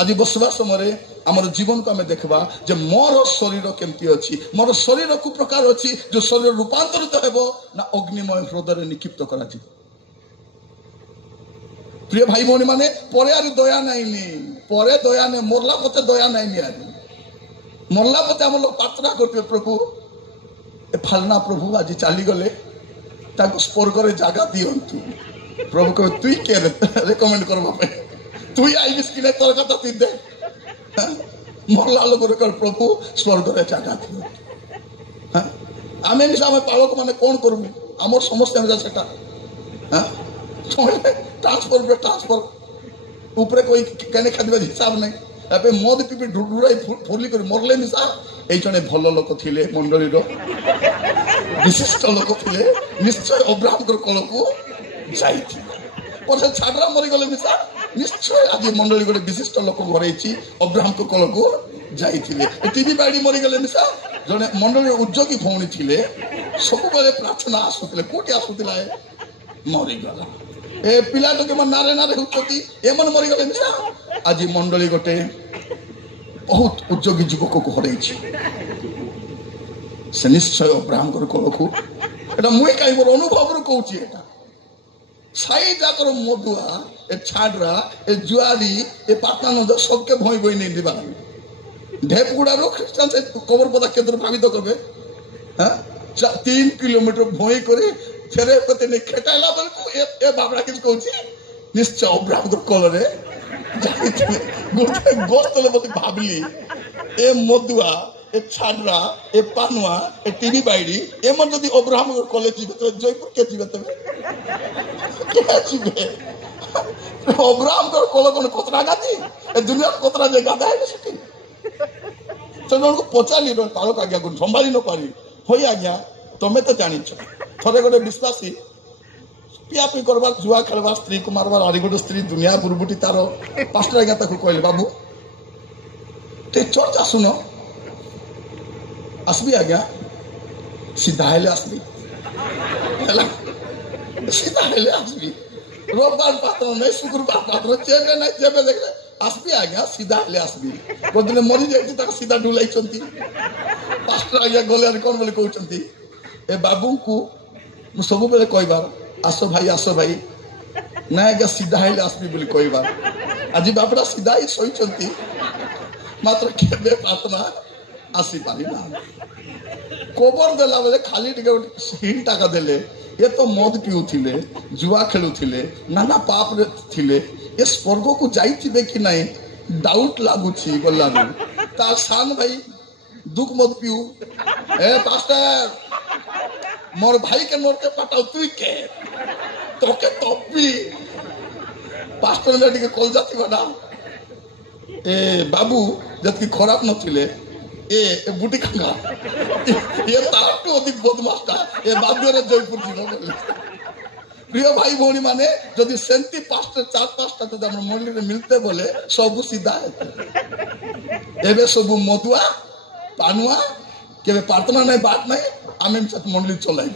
आज बसवा समय आमर जीवन को आम देखा जे मोर शरीर केमती अच्छी मोर शरीर को प्रकार अच्छी जो शरीर रूपांतरित हेबो ना अग्निमय हृदय निक्षिप्त करा जी प्रिय भाई भौणी माने परे आर दया नाइनी परे दया ने मरला पते दया नाइनी आर मरला पते हम लोग प्रार्थना करते प्रभु ए फालना प्रभु आज चली गले ताको स्वर्ग रे जागा दियंतु प्रभु को तुई के रेकमेंड करबा पे तुई आइबिस कि तोर कथा तुई दे मरला लोग कर प्रभु स्वर्ग रे जागा दियंतु आमे निसा हम पालक माने कोन करबु हमर समस्या जा सेटा ट्रांसफर पे ट्रांसफर ऊपर कोई कहने खाद्य हिसाब नहीं एबे मद पीपी ढुढुराई फुली कर मरले निशा ए जने भल लोक थिले मंडली रो विशिष्ट लोक थिले निश्चय अब्राहम कर कोल को जाईथि पर से छाडरा मरि गले निशा निश्चय आज मंडली गोटे विशिष्ट लोक घरेछि अब्राहम को कोल को जाईथिले टीवी बाड़ी मरि गले निशा जने मंडली उद्योगी भौणी थिले सब बेले प्रार्थना आसुतले कोटी आसुतला मरि गला ए पिला तो के नारे नारे होती एमन मरी गले निशा आज मंडली गोटे बहुत उद्योगी युवक को हरैछि से निश्चय अब्राहम कर कोलखु एटा मुई काई मोर अनुभव रो कहूची एटा साई जाकर मधुआ ए छाडरा ए जुआरी ए पाटना न सबके भई भई नै दिबा ढेपगुडा रो ख्रिस्टान से कबर पदा केंद्र भावित करबे हां 3 किलोमीटर भई करे फेरे पते ने खेटाइला बेलकु ए बाबरा किस कहूची निश्चय अब्राहम कर कोल रे जाईथि गोटे गोस्तले बति भाबली ए मधुआ ए छाडरा ए पानुआ ए टीवी बाइडी ए मन जदी अब्राहम कर कॉलेज जीवे तो जयपुर के जीवे तबे के जीवे अब्राहम कर कोल कोन कोतरा गाती ए दुनिया कोतरा जे गादा है सेठी तो को पचाली रो तालो का गया गुण संभाली न पारी होई आज्ञा तमे तो जानिछ थरे गोटे विश्वासी पियापी करबार जुआ खेलबार स्त्री को मारबार आरी गोटे स्त्री दुनिया बुरबुटी तार पास्टर आज्ञा ताको कहले बाबू ते चर्च आसुन आसबी आज्ञा सीधा हेले आसबी हला सीधा हेले आसबी रविवार पात्र नहीं शुक्रवार पात्र जेबे नहीं जेबे देखले आसबी आज्ञा सीधा हेले आसबी कोदिने मरि जाईती ताको सीधा ढुलाइचंती पास्टर आज्ञा गले कोन बोले कहउचंती ए बाबू को मु सब बेले कहबार आसो भाई ना आज्ञा सीधा हेले आसबी बोली कहबार आज बापड़ा सीधा ही सहीचंती मात्र केबे प्रार्थना आसी पारी ना कोबर देला बेले खाली टिके हिन टाका देले ये तो मद पिउथिले जुआ खेलुथिले नाना पाप रे थिले ये स्वर्ग को जाईथिबे कि नहीं डाउट लागुछि गल्ला ता सान भाई दुख मत पिउ ए पास्टर मोर भाई के मोर के पटाउ तुई के तोके टॉपी पास्टर ने टिके कॉल जाती बना ए बाबू जत की खराब नथिले ए बुटी खंगा ये ताटू अधिक बदमाशटा ए बाबू रे जयपुर जीव बोले प्रिय भाई भौणी माने जदि सेंती पास्टर 4-5टा तो हम मंडली रे मिलते बोले सब सीधा एबे सब मधुआ पानुआ केबे प्रार्थना नहीं बात नहीं आमे साथ मंडली चलाई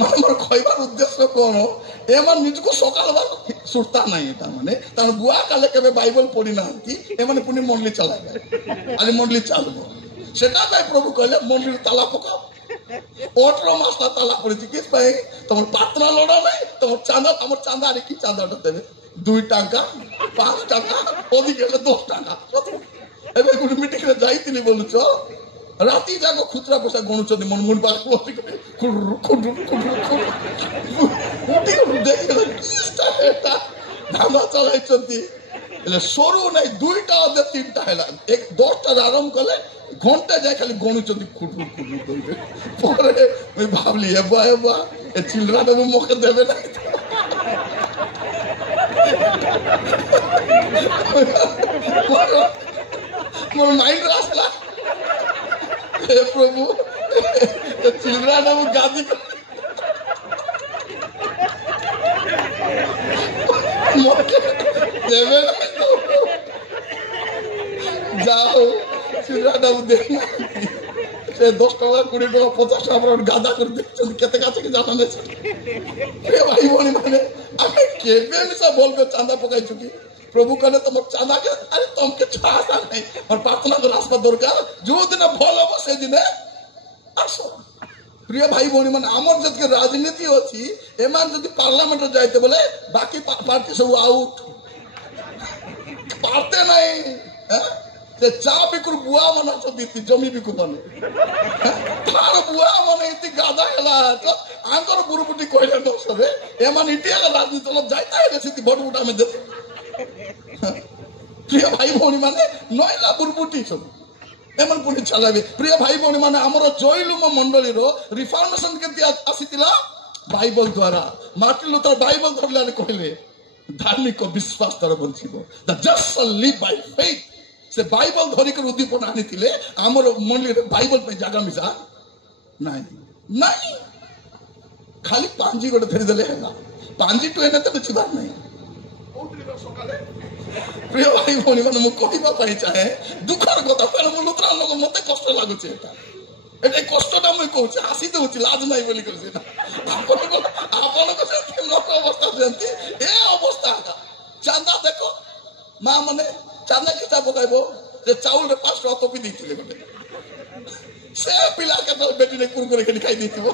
हमर खइबार उद्देश्य कोन ए मन निज को सकाल बार सुरता नहीं ता माने तार बुआ काले केबे बाइबल पढी नांती ए माने पुनी मंडली चलाइबे आली मंडली चलबो सेटा भाई प्रभु कहले मंडली ताला पकाओ 18 मास ताला पड़ी किस भाई तुम प्रार्थना लड़ा नहीं तुम चांदा हमर चांदा रे की चांदा देबे 2 টাকা 5 টাকা ওদিকে 10 টাকা ଏବେ ଗୋଟେ ମିଟିଂରେ ଯାଇଥିଲି ବୋଲୁଛ ରାତି ଯାକ ଖୁଚୁରା ପଇସା ଗଣୁଛନ୍ତି ମନମୁନ ପାଖକୁ ଧାନ୍ଦା ଚଳାଇଛନ୍ତି ହେଲେ ସରୁ ନାହିଁ 2ଟା ଅଧେ 3ଟା ହେଲା 10ଟାରେ ଆରମ୍ଭ କଲେ ଘଣ୍ଟା ଯାଏ ଖାଲି ଗଣୁଛନ୍ତି ପରେ ମୁଁ ଭାବିଲି ଏବା ଏ ଚିଲ୍ଡ୍ରାଟା ମୁଁ ମକେ ଦେବେ ନାହିଁ ମୋର ମାଇଣ୍ଡରେ ଆସିଲା हे प्रभु चिल्ड्राना वो गादी जाओ चिल्ड्राना वो देखना से 10 टका 20 टका 50 टका गादा कर देखछन केते काছে কি জানা নাই रे भाई बोनी माने आमे केबे मिसा बोल के चांदा पकाई चुकी प्रभु कहले तुम चांदा के अरे तुमके चाहता नहीं और प्रार्थना का रास्ता दरकार जो दिन भल हम से दिन आसो प्रिय भाई भौणी मान आमर जत के राजनीति अछि एमान जदि पार्लियामेंट रे जाइते बोले बाकी पार्टी सब आउट पाते नहीं से चा बिकुर बुआ मना छ दीती जमी बिकु माने तार बुआ माने इति गादा हला तो आंकर बुरुबुटी कोइले दोसरे एमान इटिया राजनीति ल जाइता है सिति बडबुटा में दे प्रिय भाई भौणी माने नयला बुरबुटी सब एमन पुनी चलाबे प्रिय भाई भौणी माने हमर जयलुम मंडली रो रिफॉर्मेशन केति आसीतिला बाइबल द्वारा मार्टिन लूथर बाइबल धरला कहले धार्मिक विश्वास द्वारा बंचिबो the just shall live by faith से बाइबल धरि के उद्दीपन आनितिले हमर मंडली रे बाइबल पे जागा मिसा नाही नाही खाली पांजी गोटे फेरी देले हैला पांजी टु एने त छिबार नाही प्रिय भाई भौणी माने मु कहबा पाई चाहे दुखर कथा फेर मु लुतरा लोग मते कष्ट लागुचे एटा एटा कष्टटा मु कहूची हासी देउची लाज नाही बोली कहूची आपन को से लोक अवस्था सेंती ए अवस्था चांदा देखो मां माने चांदा किता पकाइबो जे चाउल रे 5 टका टोपी दिथिले गोटे से पिला के तो बेटी ने कुरकुरे के खाई दिथिबो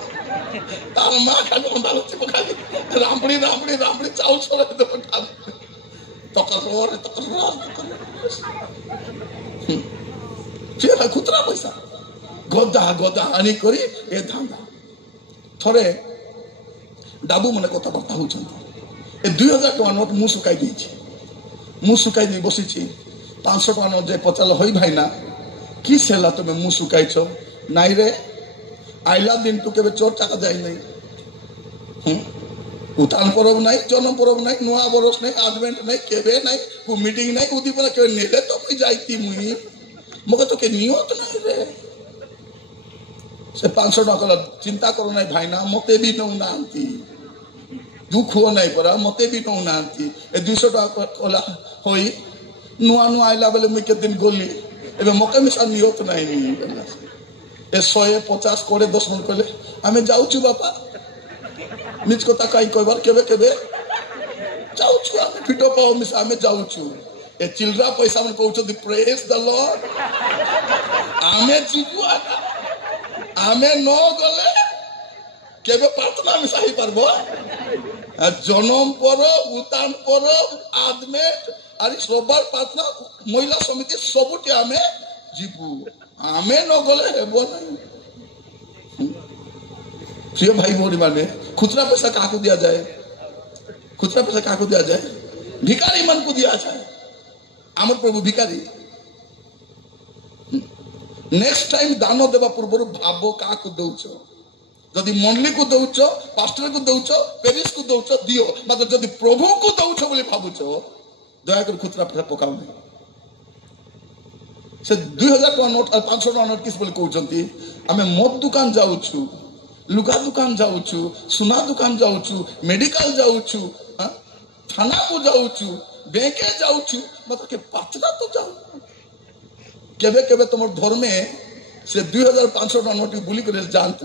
तार मां खाली अंदालो पकाई रामबड़ी चाउल छोरे दो खा खुतरा पैसा गदा आनी करी ए धांदा थरे डाबू मने कथबार्ता होचंती ए 2000 टका नोट मु सुकाई दे बसी 500 टका नोट जे पचाल होई भाईना कि सेला तुमे मु सुकाइछो नाई रे आइला दिन तू केबे चोर टाका जाई नहीं उतान परब नहीं जन्म परब नहीं नुआ बरस नहीं आडवेंट नहीं केबे नहीं को मीटिंग नहीं उदीपना के नेले तो मुई जाईती मुई मगे तो के नियत नहीं रे से 500 टका चिंता करो नहीं भाईना मते भी नौ नांती दुख हो नहीं परा मते भी नौ नांती ए 200 टका कोला होई नुआ आइला बेले मुई के दिन गोली एबे मके मिसा नियत नहीं ए 150 करे 10 मिनट कहले आमे जाउछु बापा निज कथा कई कहबार केबे जाउछु आमे फिटो पाओ मिसा आमे जाउछु ए चिल्ड्रा पैसा मन कहउछ द प्रेज द लॉर्ड आमे जीवु आमे न गले केबे प्रार्थना मिसा ही परबो जन्म पर उतान पर आदमेट आरी सोबार प्रार्थना महिला समिति सबुटी आमे जीवु आमे न गले हेबो नहीं प्रिय भाई भौणी माने खुचरा पैसा काको दिया जाए खुचरा पैसा काको दिया जाए भिखारी मन को दिया जाए आमर प्रभु भिखारी नेक्स्ट टाइम दान देवा पूर्व भाव काको दउछ जदि मंडली को दउछ पास्टर को दउछ पेरिस को दउछ दियो मात्र जदि प्रभु को दउछ बोली भाबुछ दया कर खुचरा पैसा पकाउ नहीं से 2000 टका नोट 500 टका नोट किस बोली कहउचंती आमे मद दुकान जाउछु लुगा दुकान जाउछु सुना दुकान जाउछु मेडिकल जाउछु थाना को जाउछु बैंके जाउछु मतलब के पात्रा तो जाउ केबे केबे तुम धर्मे से 2500 टका नोट बुली करे जानतु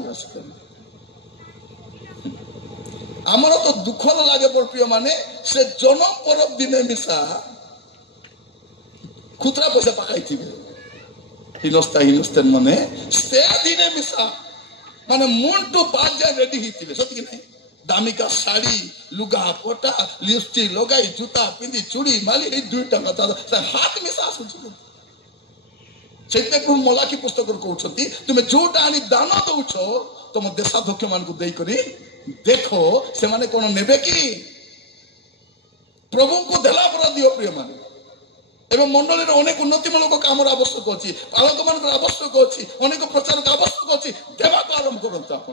आमर तो दुख लागे प्रिय माने से जन्म परब दिने मिसा खुतरा पैसा पकाई थी हिनस्ता माने से दिने मिसा माने मुंटू बात जाए रेडी ही थिले सत कि नहीं दामिका शाढ़ी लुगा पटा लिपस्टिक लगाई जूता पिंधि चूड़ी माली ए 2 टंका हाथ मिशा आसुची से मलाखी पुस्तक कहते तुम्हें जोटा आनी दान दौच तुम देशाध्यक्ष मान देखो से माने कौन नेबे कि प्रभु को देला पर दियो प्रिय मान एवं मंडली अनेक उन्नतिमूलक काम आवश्यक अच्छी पालक मान आवश्यक अच्छी अनेक प्रचार आवश्यक अच्छी देवा आरंभ करते आप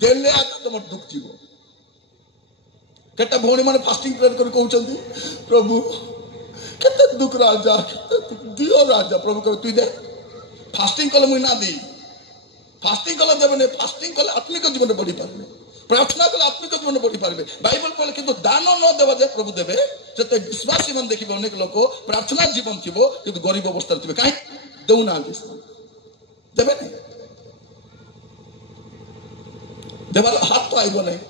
देले आगे तुम दुख जीव केटा भौणी मैंने फास्टिंग प्रेयर कर कहते प्रभु केते दुख राजा दियो राजा प्रभु कह तु दे फास्टिंग कले मुई ना दी फास्टिंग कले देवे नहीं फास्टिंग कले आत्मिक जीवन बढ़ी पारे प्रार्थना कले आत्मिक जीवन बढ़ी पारे बाइबल पढ़े किंतु दान न देवा जे प्रभु देवे से विश्वासी मान देखिए अनेक लोक प्रार्थना जीवन थी कि गरीब अवस्था थे कहीं देना देवे नहीं देवार हाथ तो आईब नहीं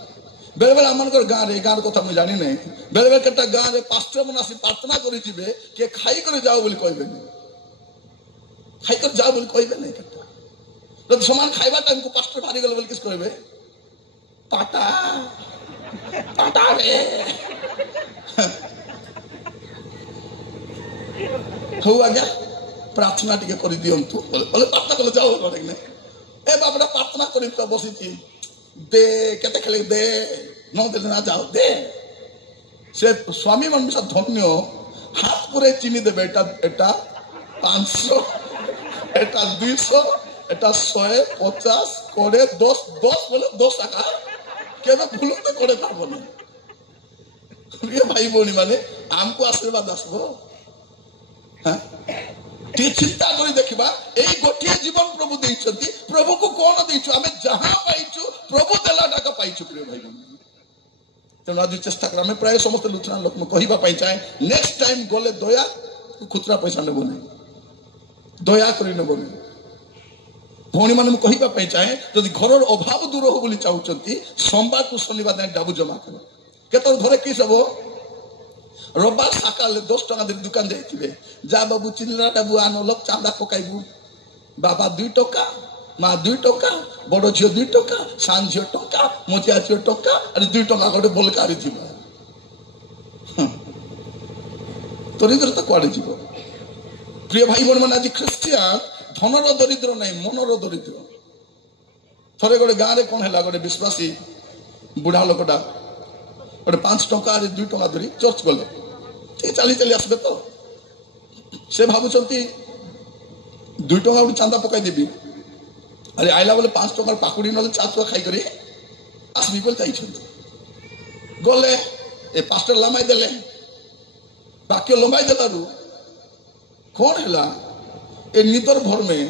बेले बेले आम गाँव रे गाँव कथा मुझे जानी नहीं बेले बेले केटा गाँव रे पास्टर मन आसी प्रार्थना करी किए खाई कर जाओ बोली कहबे नहीं खाई कर जाओ बोली कहबे नहीं केटा जब समान खाइबा टाइम को पास्टर भारी गले बोली किस कहबे पाटा पाटा रे हो आज्ञा प्रार्थना टिके करि दियंतु बोले प्रार्थना कले जाओ बोले नहीं ए बाबा प्रार्थना करि तो बसिची दे केते खेले दे न दे ना जाओ दे से स्वामी मन मिसा धन्य हाथ पूरे चीनी दे बेटा एटा 500 एटा 200 एटा 150 कोड़े 10 बोले 10 टाका केबे भूलु तो कोड़े पाबो नहीं ये भाई बोनी माने हमको आशीर्वाद आसबो हां ती चिंता करी देखिबा एई गोटिए जीवन प्रभु देइछंती प्रभु को कोन देइछु आमे जहां पाइछु प्रभु देला टाका पाइछु प्रिय भाई बहन तेणु आज चेष्टा कर आमे प्राय समस्त लुचना लोक में कहिबा पाइ चाहे नेक्स्ट टाइम गले दया खुचरा पैसा नेबो नहीं दया करी नेबो नहीं भौणी मान कहिबा पाइ चाहे जदि घरर अभाव दूर हो बोली चाहुचंती सोमवार को शनिवार दिन डाबू जमा कर केतर घरे कि सब रविवार सकाल 10 टका दे दुकान जाइथिबे जा बाबू चिल्ला डाबू आनो लोक चांदा पकाइबू बाबा 2 टका माँ 2 टका बड़ झील 2 टका सान झील टका मोचिया झील टका अरे 2 टका गोटे बोलकारी थी तोरी तो कुआड़े जीव प्रिय भाई बहन मैंने आज ख्रिस्टियान धनर दरिद्र नहीं मनर दरिद्र थे गोटे गाँव में कौन है गोटे विश्वासी बुढ़ा लोकटा गोटे 5 टका 2 टका धरी चर्च गले चली चली आसबे तो से भावुंट 2 टका गोटे चांदा पकाई देवी अरे आइला बोले 5 टकार पाकुड़ी ना चा चुआ खाई कर आसबी बोल चाहिए गले ए पास्टर लमाई देले बाक्य लंबाई देलु कौन है ए निदर भर में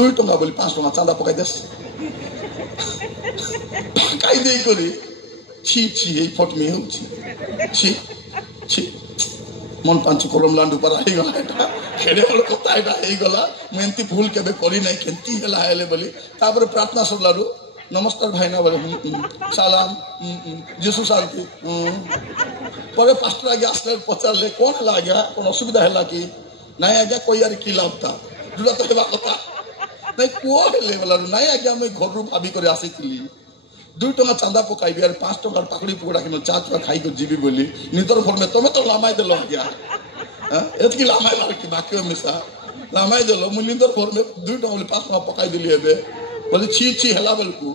2 टका बोली 5 टका चांदा पकाई देस पकाई दे करी छी छी ए फट में हो छी छी मन पांच कलम लांडू पर आई गला एटा खेड़े वाला कथा एटा हे गला मेंती भूल केबे करी नै केंती हला हेले बोली तापर प्रार्थना सरलारू नमस्कार भाईना बोले सलाम जीसु शांति पर पास्टर आगे आसले पचारले कोन हला गया कोन असुविधा हला कि नै आज्ञा कोई यार की लाभ था जुला तो हेबा कथा नै को हेले बोला नै आज्ञा मैं घर रू भाभी करे आसीथिली 2 टका चांदा पकाइबी और 5 टका पाकड़ी पकड़ा कि चा चुआ खाई को जीवी बोली नितर भर में तुम तो लामाई देलो गया एतकी लामाई लाल की बाकी मिसा लामाई देलो मु नितर भर में 2 टका बोली 5 टका पकाई दिली एबे बोली छी छी हला बेलकू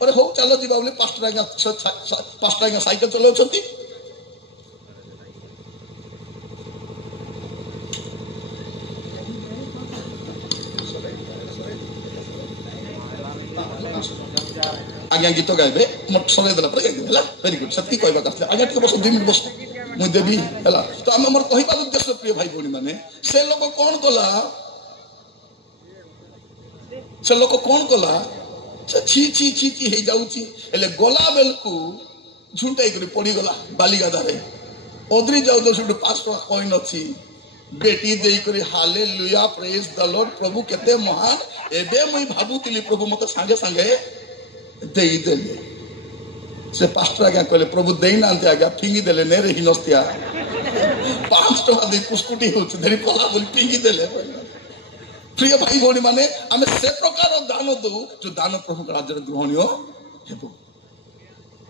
अरे हो चलो जीवा बोली 5 टका साइकिल चलाउछंती आज्ञा गीत गाइबे मत सरे देला पर गाइबे वेरी गुड सती कहबा करले आज्ञा टिके बस 2 मिनिट बस मु देबी हला तो हम हमर कहिबा उद्देश्य प्रिय भाई बहनी माने से लोग कोन कला से छी छी छी छी हे जाउची एले गोला बेलकू झुंटाई करी पड़ी गला बाली गादारे ओदरी जाउ दो 5 टका कॉइन अछि बेटी देई करी हालेलुया प्रेज द लॉर्ड प्रभु केते महान एबे मुई भाबुतिली प्रभु मते संगे संगे देई देले से पास्टर आज्ञा कहले प्रभु देई नांते आज्ञा फिंगी देले ने रे हिनस्तिया 5 टका दे कुस्कुटी होछ धरी पला बोली फिंगी देले प्रिय भाई भौणी माने आमे से प्रकार दान दो जो दान प्रभु राज्य ग्रहणीय हेबो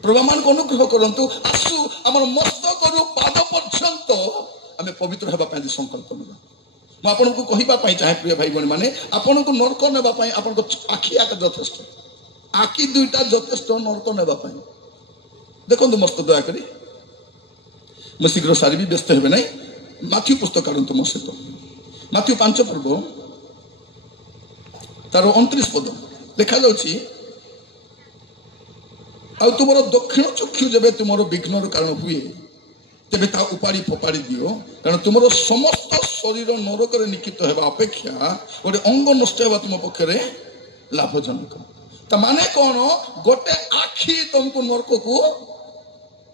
प्रभु मान को अनुग्रह करंतु आसु हमर मस्तक रु पाद पर्यंत आमे पवित्र हेबा पई संकल्प नेबा म आपन को कहिबा पई चाहे प्रिय भाई बहन माने आपन को नरक नेबा पई आपन को आखि आक यथेष्ट आखि दुईटा यथेष्ट नरक नेबा पई देखंतु मस्त दया करी म शीघ्र सारी भी व्यस्त हेबे नै माथ्यू पुस्तक काढंतु मो सहित माथ्यू 5 पर्व तार 29 पद लिखा जाउछि आ तुमरो दक्षिण चक्षु जेबे तुमरो विघ्नर कारण हुए तेबे ता उपाड़ी फोपाड़ी दियो कारण तुमरो समस्त शरीर नरक रे निक्षिप्त हेबा अपेक्षा गोटे अंग नष्ट हेबा तुम पक्षरे लाभजनक ता माने कोन गोटे आखी तुमको नरक को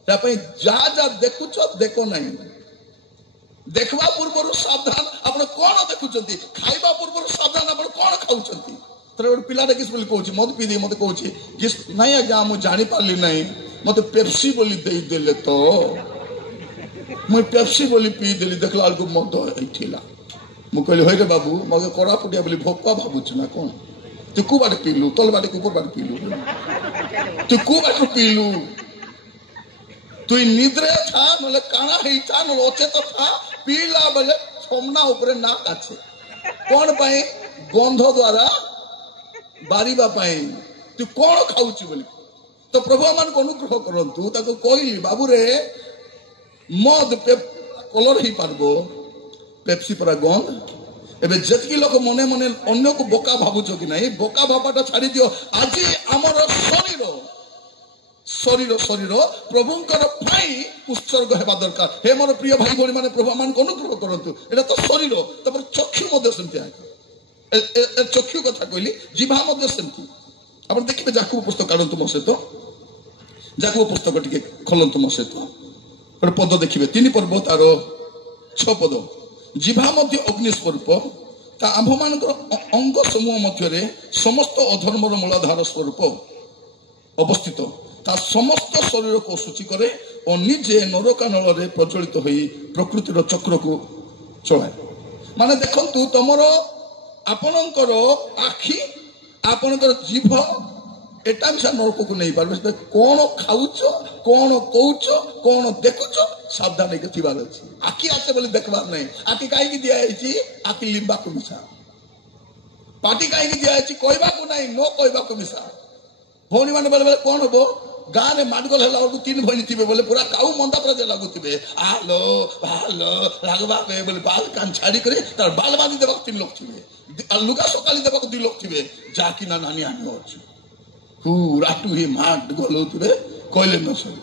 तापई जा जा देखुछ देखो नहीं देखवा पूर्व सावधान आपण कोन देखुचंती खाइबा पूर्व सावधान आपण कोन खाउचंती तरे पिलाटा किस बोली कहूँ मत पी दे मत कहूँ किस नहीं आज्ञा मुझे जानी पार्ली नहीं मत पेप्सी बोली दे देले तो मुझे पेप्सी बोली पी देली देखला को मद एठिला मु कहली होय रे बाबू मगे कड़ा पुटिया बोली भोपा भाबुछ ना कोन तू को बाटे पीलू तल बाटे ऊपर बाटे पीलू तू को बाटे पीलू तू निद्रे था नले काना हेई था न अचेत था पीला बेले सोमना ऊपर नाक आछे कोन पई गंध द्वारा बारिबा पाई तू कौन खाऊची बोली तो प्रभु मान को अनुग्रह करंतु ताको कहली बाबू रे मद पे कलर ही पारबो पेप्सी परा गंध एबे जतकी लोक मने मने अन्य को बोका भाबुचो कि नहीं बोका भाबाटा छाड़ी दियो आज हमर शरीर शरीर शरीर प्रभुंकर भाई उत्सर्ग हेबा दरकार हे मोर प्रिय भाई भणी माने प्रभु मान को अनुग्रह करंतु एटा तो शरीर तपर चक्षु मध्य सेमति आके चक्षु कथा कहली जिभा मध्य सेमती आपण देखिबे याकूब पुस्तक काढंतु मो सहित याकूब पुस्तक टिके खोलंतु मो सहित गोटे पद देखिबे 3 पर्व तार 6 पद जिभा मध्य अग्नि स्वरूप ता आम्भ मानकर अंग समूह मध्य समस्त अधर्मर मूलाधार स्वरूप अवस्थित ता समस्त शरीर को सूची करे और निजे नरकानल रे प्रज्वलित होई प्रकृतिर चक्र को चलाए माने देखंतु तमरो आपणकर आखि आपणकर जीभ एटा भी नरक को नहीं पार कौन खाऊच कौन कौच कौन देखुच सावधान थिबार अछि आखि आसे बोली देखबार नहीं आखि काई दिया है आखि लिंबा को मिसा पार्टी काई दिया है कहबा को नहीं नो कहबा को मिसा भौणी माने बेले कौन हबो गाँ में माडगोल है 3 भौणी थे बोले पूरा काऊ मंदा प्रजा लगुवे आलो भालो लगवा पे बोले बाल कान छाड़ी करे तार बाल बांधी देवा 3 लोग थे लुगा सकाली देवा 2 लोग थे जाकि ना नानी आनी अच्छे राटू ही माडगोल होते कहले न सब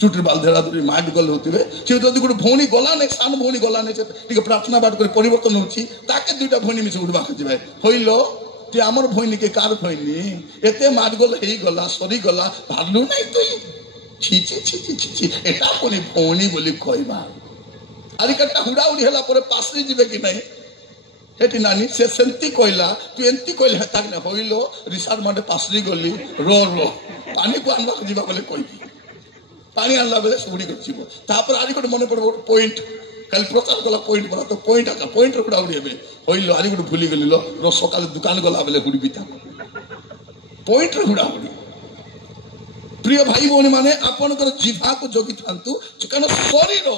चुटी बाल धेरा धरी माडगोल होते सी जब गोटे भौणी गला नहीं सान भौणी गला नहीं प्रार्थना पाठ कर परिवर्तन होती ताके 2टा भौणी मिसे उठवा जाए हईल ती आमर भईनी के कार भईनी एते माडगोल हेई गला सरी गला भालू नहीं तो छी छी छी छी छी छी एटा कोनी भौणी बोली कहबा आरी कटा हुडा उडी हला परे पासरी जिबे कि नहीं हेटी नानी से सेंती कहला तू एंती कहले ताक न होइलो रिसार माटे पासरी गली रो रो पानी को आनबा जिबा बोले कहबी पानी आनला बेले सुडी गछिबो तापर आरी कोट मने पड़ो पॉइंट कल प्रचार गला पॉइंट बना तो पॉइंट आका पॉइंट रुडा उडी हेबे होइलो आरी कोट भूली गलिलो रो सकाल दुकान गला बेले हुडी बिता पॉइंट रुडा उडी प्रिय भाई भौणी माने आपनकर जीवा को जगी थांतु कारण शरीर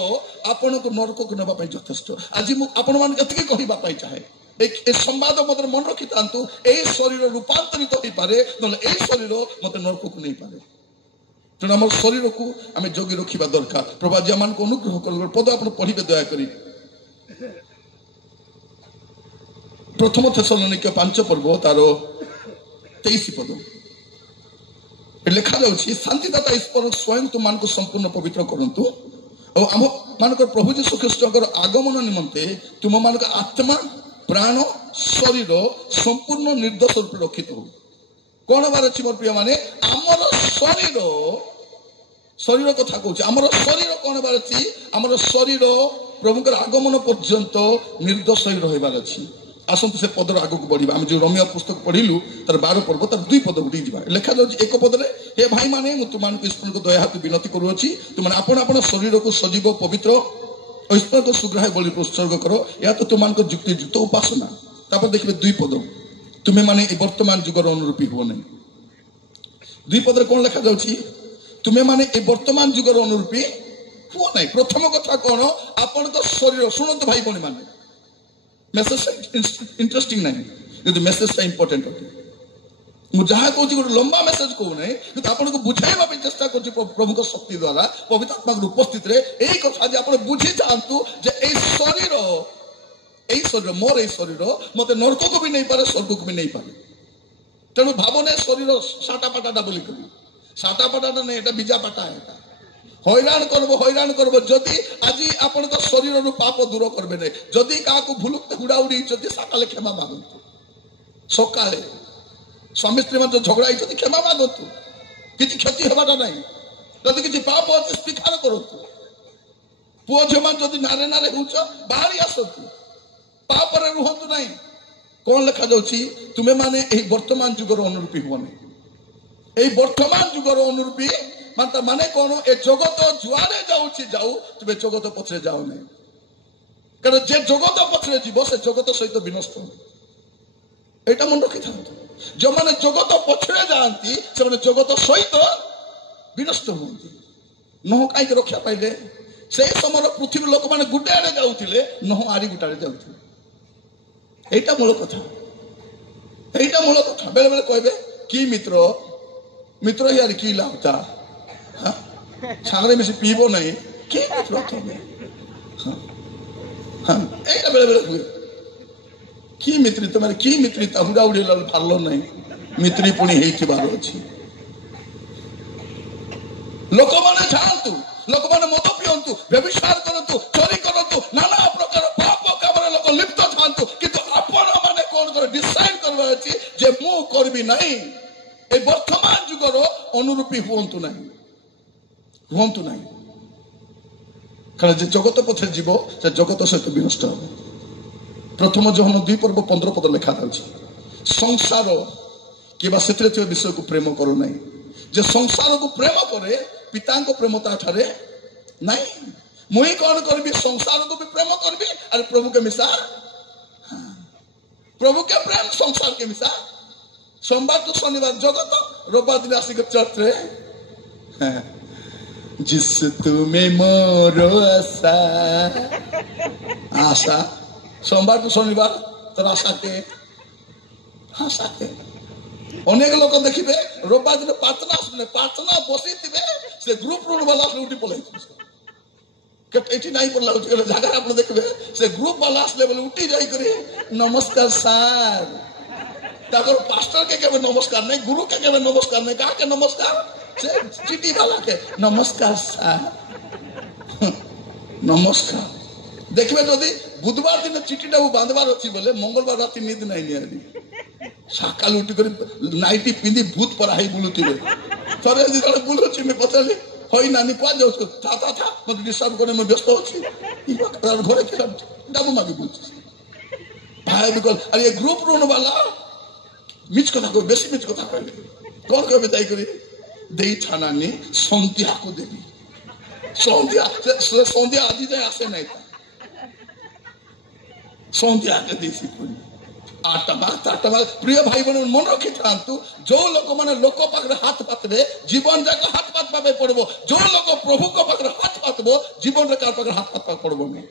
आपनको नरक को नबा पई यथेष्ट आज मु आपन मान कथि कहिबा पई चाहे ए संवाद मते मन रखि थांतु ए शरीर रूपांतरित होई पारे नले ए शरीर मते नरक को नहीं पारे तेणु आम शरीर को आम जगी रखा दरकार प्रभु जी आम अनुग्रह कर पद आप पढ़े दया करी प्रथम थेसलोनिके 5 पर्व तार 23 पद लिखा जाउछि शांतिदाता ईश्वर स्वयं तुम मान को संपूर्ण पवित्र करंतु और आम मानक प्रभु जीशु ख्रीष्टर आगमन निमंते तुम मान आत्मा प्राण शरीर संपूर्ण निर्दोष रूप रखित हो कौन बार अच्छी मोर प्रिय माने आमर शरीर शरीर कथा कहूँ आमर शरीर कौन बार अच्छी आमर शरीर प्रभुकर आगमन पर्यंत निर्दोष ही रहिबार अच्छी आसतु से पदर आग को बढ़ा आम जो रमिया पुस्तक पढ़िलु तार 12 पर्व तार 2 पद उठी जा लिखा जाऊँ एक पदरे हे भाई माने मु तुम ईश्वर को दया हाथ विनती करुँची तुम आपण आपण शरीर को सजीव पवित्र ईश्वर को सुग्राह बलि उत्सर्ग करो या तो तुम युक्ति युक्त उपासना तापर देखिए 2 पद तुम्हें माने वर्तमान जुगर अनुरूपी हो नहीं 2 पदरे कौन लिखा जाऊँ तुमे माने ए वर्तमान जुगर अनुरूपी हुआ नहीं। प्रथम कथा कौन आपण तो शरीर शुणु भाई बहनी माने मेसेज इंटरेस्टिंग नहीं किंतु मेसेज इंपोर्टेंट होती मुझे जहाँ कहूँ गोटे लंबा मेसेज कहू ना कि आपको बुझाइबा चेष्टा कर प्रभु शक्ति द्वारा पवित्र आत्मा उपस्थित यही कथा आप बुझी जातु शरीर मोर ये शरीर मत नरक को भी नहीं पारे स्वर्ग को भी नहीं पारे तेणु भावने शरीर साटा पाटा बोली साटा पाटा नहीं ये बीजा पाटा है हैरान करब जदि आज आपण शरीर रु पाप दूर करबे नहीं जदि क्या भूलुक हुड़ा उड़ी सकाले क्षमा मागतु सकाले स्वामी स्त्री मन झगड़ा होती क्षमा मागतु किसी क्षति हवाटा नहीं जदि किसी पाप अच्छे स्वीकार करतु पुओ झील मान जदि नारे नारे होच बाहरी आसतु पाप रुहतु नहीं कौन लिखा जाउछि तुमे माने एही वर्तमान जुगर अनुरूपी हुवनी एही वर्तमान जुगर अनुरूपी माने कौन ए जगत जुआरे जाउछि जाऊ तुमे जगत पछरे जाओ नहीं कारण जे जगत पछरे जीव से जगत सहित विनष्ट एटा मन रखि थांतु जो माने जगत पछरे जाती से माने जगत सहित विनष्ट होती नह कहीं रक्षा पाइले से समय पृथ्वी लोक मैंने गुटे आड़े जाऊे नह आरी गुटाड़े जाऊे एटा मूल कथा मूल कथा बेले बेले कहबे कि मित्र मित्र यार की लाभता सांगरे मिसी पीबो नहीं के मित्र तुमे एटा बेले बेले हुए कि मित्री तुम्हारे कि मित्रिता हुड़ा उड़ी फार्ल नहीं मित्री पुणी होइथिबार अछि लोक माने जानतु लोक माने मद पियंतु व्यभिचार करंतु चोरी करंतु नाना प्रकार पाप कामरे लोक लिप्त थांतु किंतु आपण माने कोन करे डिसाइड करबा अछि जे मु करबी नहीं ए वर्तमान जुगर अनुरूपी हुंतु नहीं कारण जे जगत पथे जीव से जगत सहित विनष्ट हो प्रथम जोहन 2 पर्व 15 पद लिखा था संसार कि विषय को प्रेम करू नहीं जे संसार को प्रेम करे पिता को प्रेम ताठारे नहीं मुई कौन करबी संसार को भी प्रेम करबी और प्रभु के मिसा प्रभु के प्रेम संसार के मिसा सोमवार तो शनिवार जगत रविवार दिन आसिक चर्च रे जिस तुम्हें मोरो आशा सोमवार तो शनिवार तर आशा के अनेक लोक देखिए रविवार दिन प्रार्थना बसी थे से ग्रुप रूम वाला उठी पलै एटी नहीं पड़ला जगह आप देखिए से ग्रुप वाला आसले बोले उठी जाई करी नमस्कार सार ताकर पास्टर के केबे नमस्कार नहीं गुरु के केबे नमस्कार नहीं का के नमस्कार से चिट्ठी वाला के नमस्कार सार नमस्कार देखिए जदि बुधवार दिन चिट्ठीटा बांधवार अच्छी बोले मंगलवार रात निद नहीं सकाल उठिक नाइटी पिंधि भूत पर हाई बुलुवे थे जो बुलूची मैं पचारि हई नानी क्या जाऊ था मत डिस्टर्ब करे मैं व्यस्त अच्छी घरे खेला डाबू मागे बुलूची भाई भी कल अरे ग्रुप रूम वाला मिच कथा कह बेसी मिच कथा कहले कौन कहे दायी करी दे थाना नी सन्ध्या को देवी सन्ध्या आज जाए आसे नहीं था सन्ध्या के देसी पुणी प्रिय भाई बहन मन रखी था जो लोक मैंने लोक पाखे हाथ पातबे जीवन जाक हाथ पात पाबे पड़बो जो लोक प्रभु को पाखे हाथ पातबो जीवन रे कार पाखे हाथ पात पड़बो नहीं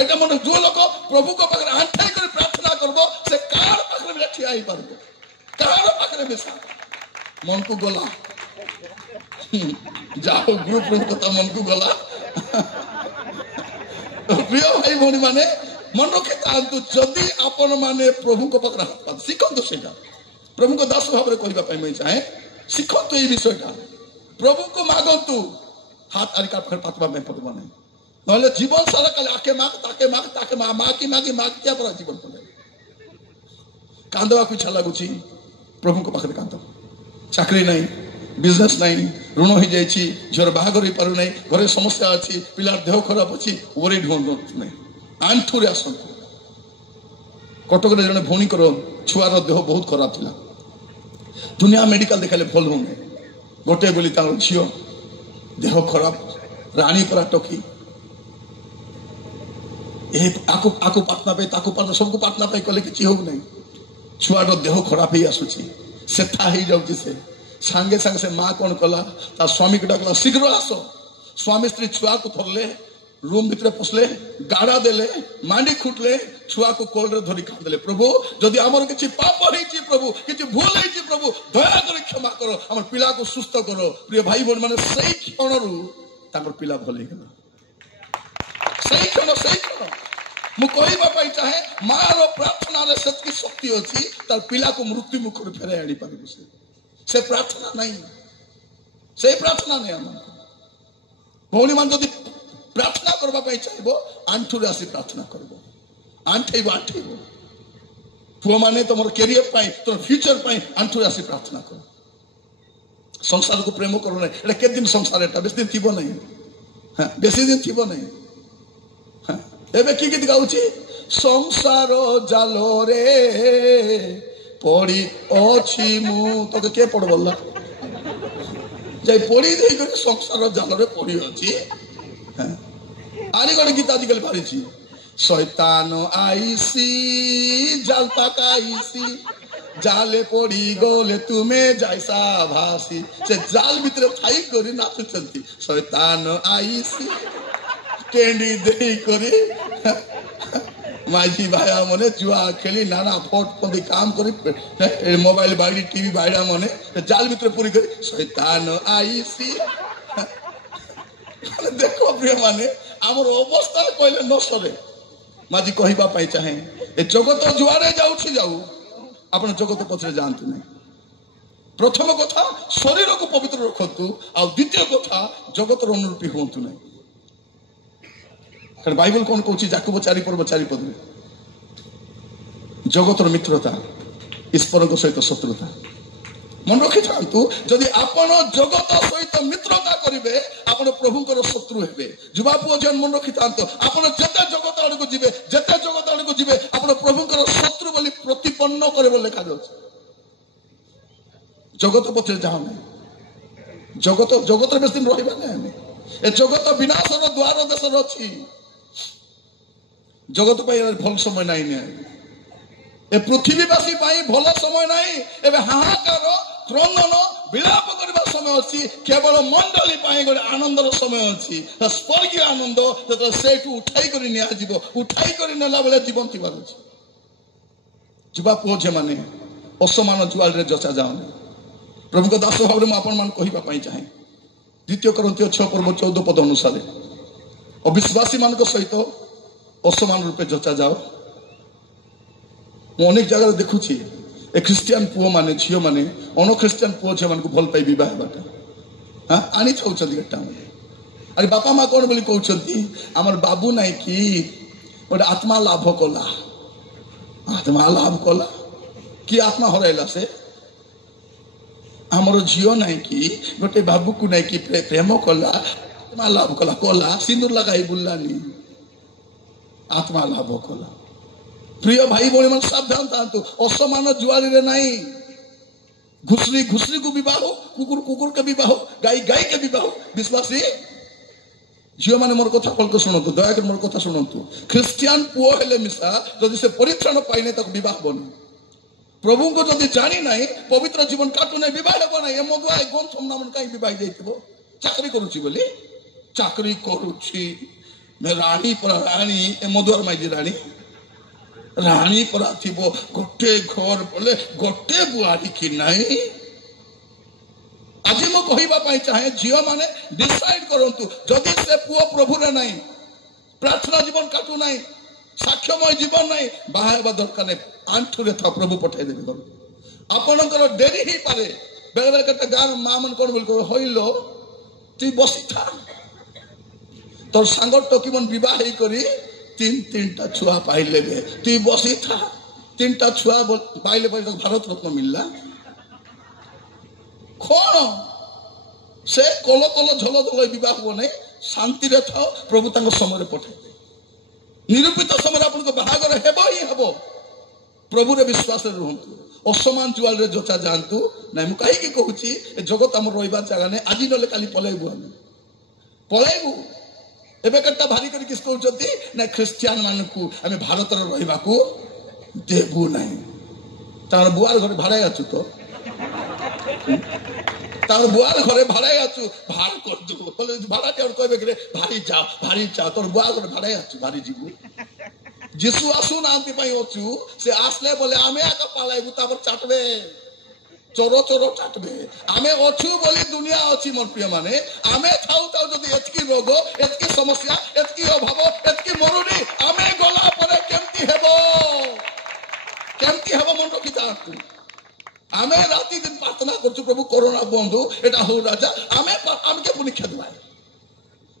एटा मन जो लोक प्रभु को पाखे आंठाई कर प्रार्थना करबो से कार पाखे भी ठिया ही पारबो कार पाखे बेसा मन को गला जाओ ग्रुप रूम कथा मन को गला प्रिय भाई बहन माने मन रखी था जदि आपण मैंने प्रभु को पाखे हाथ पात शिखतु से प्रभु को दास भाव में कहवाई चाहे शिखतु ये विषयटा प्रभु को मागतु हाथ आरिका पाखे पातवा में पड़ब नहीं ना जीवन सारा कले आके माग ताके मागी मागी मागिया पड़ा जीवन पड़े कांदवा को इच्छा लगुच प्रभु को पाखे कांद चाकरी नहीं बिजनेस नहीं ऋण हो जाए झीर बाहागर हो पार नहीं घरे समस्या अच्छी पिलार देह खराब अच्छी वरीड हूँ नहीं आंठुरे आसतु कटक जड़े भौणी छुआर देह बहुत खराब था दुनिया मेडिकल देखाले भल हो गोटे बोली झील देह खराब राणी परा टकी आकु पातना पे सबको पातना पे कले कि हो नहीं छुआर देह खराब ही आसूची सेठा हो जाऊँ से ସାଙ୍ଗେ ସାଙ୍ଗେ ସେ ମା କ'ଣ କଲା, ତା ସ୍ୱାମୀକୁ ଡାକିଲା, ଶୀଘ୍ର ଆସ। ସ୍ୱାମୀ ସ୍ତ୍ରୀ ଛୁଆକୁ ଧରିଲେ, ରୁମ୍ ଭିତରେ ପଶିଲେ, ଗାଡ଼ା ଦେଲେ, ମାଣ୍ଡି ଖୁଟିଲେ, ଛୁଆକୁ କୋଳରେ ଧରି କାନ୍ଦିଲେ, ପ୍ରଭୁ ଯଦି ଆମର କିଛି ପାପ ହେଇଛି, ପ୍ରଭୁ କିଛି ଭୁଲ ହେଇଛି, ପ୍ରଭୁ ଦୟାକରି କ୍ଷମା କର, ଆମର ପିଲାକୁ ସୁସ୍ଥ କର। ପ୍ରିୟ ଭାଇ ଭଉଣୀ ମାନେ, ସେଇ କ୍ଷଣରୁ ତାଙ୍କର ପିଲା ଭଲ ହେଇଗଲା। ସେଇ କ୍ଷଣ ମୁଁ କହିବା ପାଇଁ ଚାହେଁ, ମାର ପ୍ରାର୍ଥନାରେ ସେତିକି ଶକ୍ତି ଅଛି, ତାର ପିଲାକୁ ମୃତ୍ୟୁ ମୁଖରୁ ଫେରାଇ ଆଣିପାରିବ। ସେ ପ୍ରାର୍ଥନା ନାହିଁ, ସେଇ ପ୍ରାର୍ଥନା ନାହିଁ। ଆମ ଭଉଣୀ ମାନେ ଯଦି ପ୍ରାର୍ଥନା କରିବା ପାଇଁ ଚାହିଁବ, ଆଣ୍ଠୁରେ ଆସି ପ୍ରାର୍ଥନା କରିବ, ଆଣ୍ଠେଇବ। ପୁଅମାନେ ତମର କ୍ୟାରିୟର ପାଇଁ, ତମର ଫ୍ୟୁଚର ପାଇଁ ଆଣ୍ଠୁରେ ଆସି ପ୍ରାର୍ଥନା କର। ସଂସାରକୁ ପ୍ରେମ କର ନାହିଁ। ଏଟା କେତେ ଦିନ ସଂସାର, ଏଟା ବେଶୀ ଦିନ ଥିବ ନାହିଁ, ବେଶୀ ଦିନ ଥିବ ନାହିଁ। ଏବେ କି ଗୀତ ଗାଉଛି, ସଂସାର ଜାଲରେ ପଡ଼ି ଅଛି ମୁଁ, তোকে কে পড় বললা, যাই পড়ি ଦେଇକରି ସଂସାର ଜାଲରେ ପଡ଼ି ଅଛି। ଆରି ଗୋଟେ ଗୀତ ଆଜିକାଲି ବାହାରିଛି, শয়তান আইসি জাল পাকাইছি, জালে পড়ি গলে তুমি যাইসা ভাসি। সে জাল ভিতরে ঠাই করে নাচুଛନ୍ତି, শয়তান আইসি কেন্ডি দেই করে মাঝি ভাইয়া মনে জুয়া খেলি, নানা ফটপন্থী কাম করি, মোবাইল বাইরে টিভি বাইরা মনে জাল ভিতরে পড়ি করে শয়তান আইসি। দেখো প্রিয় মানে, আমার অবস্থা কইলে ন সরে। মাঝি কহিবা পাই চাহে, এ জগত যুয়ারে যাଉଛି যাও, ଆପଣ ଜଗତ ପଛରେ ଯାଆନ୍ତୁ ନାହିଁ। ପ୍ରଥମ କଥା, ଶରୀରକୁ ପବିତ୍ର ରଖନ୍ତୁ, ଆଉ ଦ୍ୱିତୀୟ କଥା, ଜଗତର ଅନୁରୂପୀ ହୁଅନ୍ତୁ ନାହିଁ। କାରଣ ବାଇବଲ କ'ଣ କହୁଛି, ଯାକୁବ 4:4 ଜଗତର ମିତ୍ରତା, ଈଶ୍ୱରଙ୍କ ସହିତ ଶତ୍ରୁତା। ମନେ ରଖିଥାନ୍ତୁ, ଯଦି ଆପଣ ଜଗତ ସହିତ ମିତ୍ରତା କରିବେ, ଆପଣ ପ୍ରଭୁଙ୍କର ଶତ୍ରୁ ହେବେ। ଯୁବା ପୁଅ ଝିଅ ମନେ ରଖିଥାନ୍ତୁ, ଆପଣ ଯେତେ ଜଗତ ଆଡ଼କୁ ଯିବେ, ଆପଣ ପ୍ରଭୁଙ୍କର ଶତ୍ରୁ ବୋଲି ପ୍ରତିପନ୍ନ କରିବ ଲେଖାଯାଉଛି। ଜଗତ ପଛରେ ଯାଅ ନାହିଁ। ଜଗତରେ ବେଶୀ ଦିନ ରହିବା ନାହିଁ ଆମେ। ଏ ଜଗତ ବିନାଶର ଦ୍ୱାର ଦେଶରେ ଅଛି। ଜଗତ ପାଇଁ ଭଲ ସମୟ ନାହିଁ। ଏ ପୃଥିବୀବାସୀ ପାଇଁ ଭଲ ସମୟ ନାହିଁ। ଏବେ ହାହାକାର, କ୍ରନ୍ଦନ, ବିଳାପ କରିବା ସମୟ ଅଛି। କେବଳ ମଣ୍ଡଳୀ ପାଇଁ ଗୋଟେ ଆନନ୍ଦର ସମୟ ଅଛି, ସ୍ୱର୍ଗୀୟ ଆନନ୍ଦ। ଯେତେବେଳେ ସେଇଠୁ ଉଠାଇ କରି ନିଆଯିବ, ଉଠାଇ କରି ନେଲା ବେଳେ ଜୀବନ ଥିବାର ଅଛି। ଯୁବା ପୁଅ ଝିଅମାନେ, ଅସମାନ ଜୁଆଳରେ ଯଚା ଯାଉନି। ପ୍ରଭୁଙ୍କ ଦାସ ଭାବରେ ମୁଁ ଆପଣମାନଙ୍କୁ କହିବା ପାଇଁ ଚାହେଁ, 2 Corinthians 6:14 ଅନୁସାରେ, ଅବିଶ୍ୱାସୀ ମାନଙ୍କ ସହିତ ଅସମାନ ରୂପେ ଯଚା ଯାଅ। ମୁଁ ଅନେକ ଜାଗାରେ ଦେଖୁଛି, ଏ ଖ୍ରୀଷ୍ଟିଆନ ପୁଅମାନେ ଝିଅମାନେ ଅନଖ୍ରୀଷ୍ଟିଆନ ପୁଅ ଝିଅମାନଙ୍କୁ ଭଲ ପାଇ ବିବାହ ହେବାଟା ଆଣିଥାଉଛନ୍ତି। ଏଟା ଆରେ ବାପା ମା କ'ଣ ବୋଲି କହୁଛନ୍ତି, ଆମର ବାବୁ ନାହିଁ କି ଗୋଟେ ଆତ୍ମା ଲାଭ କଲା। ଆତ୍ମା ଲାଭ କଲା କି ଆତ୍ମା ହରାଇଲା ସେ? ଆମର ଝିଅ ନାହିଁ କି ଗୋଟେ ବାବୁକୁ ନାହିଁ କି ପ୍ରେମ କଲା, ଆତ୍ମା ଲାଭ କଲା, ସିନ୍ଦୁର ଲଗାଇ ବୁଲିଲାନି, ଆତ୍ମା ଲାଭ କଲା। ପ୍ରିୟ ଭାଇ ଭଉଣୀ ମାନେ ସାବଧାନ ଥାନ୍ତୁ, ଅସମାନ ଜୁଆରୀରେ ନାହିଁ। ଘୁଷୁରୀକୁ ବିବାହ, କୁକୁରকে ବିବାହ, ଗାଈকে ବିବାହ। ବିଶ୍ୱାସୀ ଝିଅମାନେ ମୋର କଥା ଭଲକେ ଶୁଣନ୍ତୁ, ଦୟାକରି ମୋର କଥା ଶୁଣନ୍ତୁ। ଖ୍ରୀଷ୍ଟିଆନ ପୁଅ ହେଲେ ମିଶା, ଯଦି ସେ ପରିତ୍ରାଣ ପାଇନେ ତାକୁ ବିବାହ ହବନି। ପ୍ରଭୁଙ୍କୁ ଯଦି ଜାଣି ନାହିଁ, ପବିତ୍ର ଜୀବନ କାଟୁ ନାହିଁ, ବିବାହ ହେବ ନାହିଁ। ଏ ମଦୁଆ ଗନ୍ଥମ ନାମ କାହିଁକି ବିବାହ ଯାଇଥିବ? ଚାକିରି କରୁଛି ବୋଲି। ଚାକିରି କରୁଛି, ରାଣୀ ପରା ରାଣୀ, ଏ ମଦୁଆର ମାଇଜି ରାଣୀ ପରା ଥିବ। ଗୋଟେ ଘର ବୋଲେ ଗୋଟେ ବୁଆରୀ କି ନାହିଁ। ଆଜି ମୁଁ କହିବା ପାଇଁ ଚାହେଁ, ଝିଅମାନେ ଡିସାଇଡ୍ କରନ୍ତୁ, ଯଦି ସେ ପୁଅ ପ୍ରଭୁରେ ନାହିଁ, ପ୍ରାର୍ଥନା ଜୀବନ କାଟୁ ନାହିଁ, ସାକ୍ଷ୍ୟମୟ ଜୀବନ ନାହିଁ, ବାହା ହେବା ଦରକାର ନାହିଁ। ଆଣ୍ଠୁରେ ଥାଉ, ପ୍ରଭୁ ପଠାଇଦେବେ ଘରକୁ। ଆପଣଙ୍କର ଡେରି ହେଇପାରେ। ବେଳେବେଳେ କେତେ ଗାଁର ମା ମାନେ କ'ଣ ବୋଲି କହିବେ, ହଇଲ ତୁଇ ବସିଥା, তোর সাঙ্গর টকিমন বিবাহ করি 3টা ছুয়া পাইলে তুই বসি থা। 3টা ছুয়া পাইলে পরে ভারত রত্ন মিললা। কোন সে কল কল ঝল ঝল বিবাহ হব নাই। শান্তিরে থাও, প্রভু তাঙ্ক সময় পঠাইবে। নিরূপিত সময় আপনার বাহাঘর ହେବ ହିଁ ହେବ। প্রভুরে বিশ্বাসে রুহতু। অসমান জুয়ালরে যোচা যাଆନ୍ତୁ নাই। ମୁଁ କାହିଁକି କହୁଛି, ଏ ଜଗତ ଆମର ରହିବାର ଜାଗା ନାହିଁ। ଆଜି ନହେଲେ କାଲି ପଳେଇବୁ, ଆମେ ପଳେଇବୁ। ଏବେ କେତେ ଭାରି କରି କିଛି କହୁଛନ୍ତି ନା, ଖ୍ରୀଷ୍ଟିଆନ ମାନଙ୍କୁ ଆମେ ଭାରତରେ ରହିବାକୁ ଦେବୁ ନାହିଁ। ତାଙ୍କର ବୁଆର ଘରେ ଭାড়াই ଆଛୁ ତ তার বুয়ার ঘরে ভাড়াই আছু ভাড় করদু বলে ভাড়াটি আর কইবে রে ভারি যা তোর বুয়া ঘরে ভাড়াই আছু ভারি ଯିବୁ যিশু আসু নান্তি পাই অছু সে আসলে বলে আমি একা পালাইবু তারপর চাটবে চোর চোর চাটবে আমি অছু বলি দুনিয়া অছি মোর প্রিয় মানে আমি থাউ থাউ যদি এতকি রোগ এতকি সমস্যা এতকি অভাব এতকি মরুনি আমি গলা পরে কেমতি হব মন রখি থাকতু আমি রাতি দিন প্রার্থনা করছি প্রভু করোনা বন্ধু এটা হো রাজা আমাকে পরীক্ষা দেবাই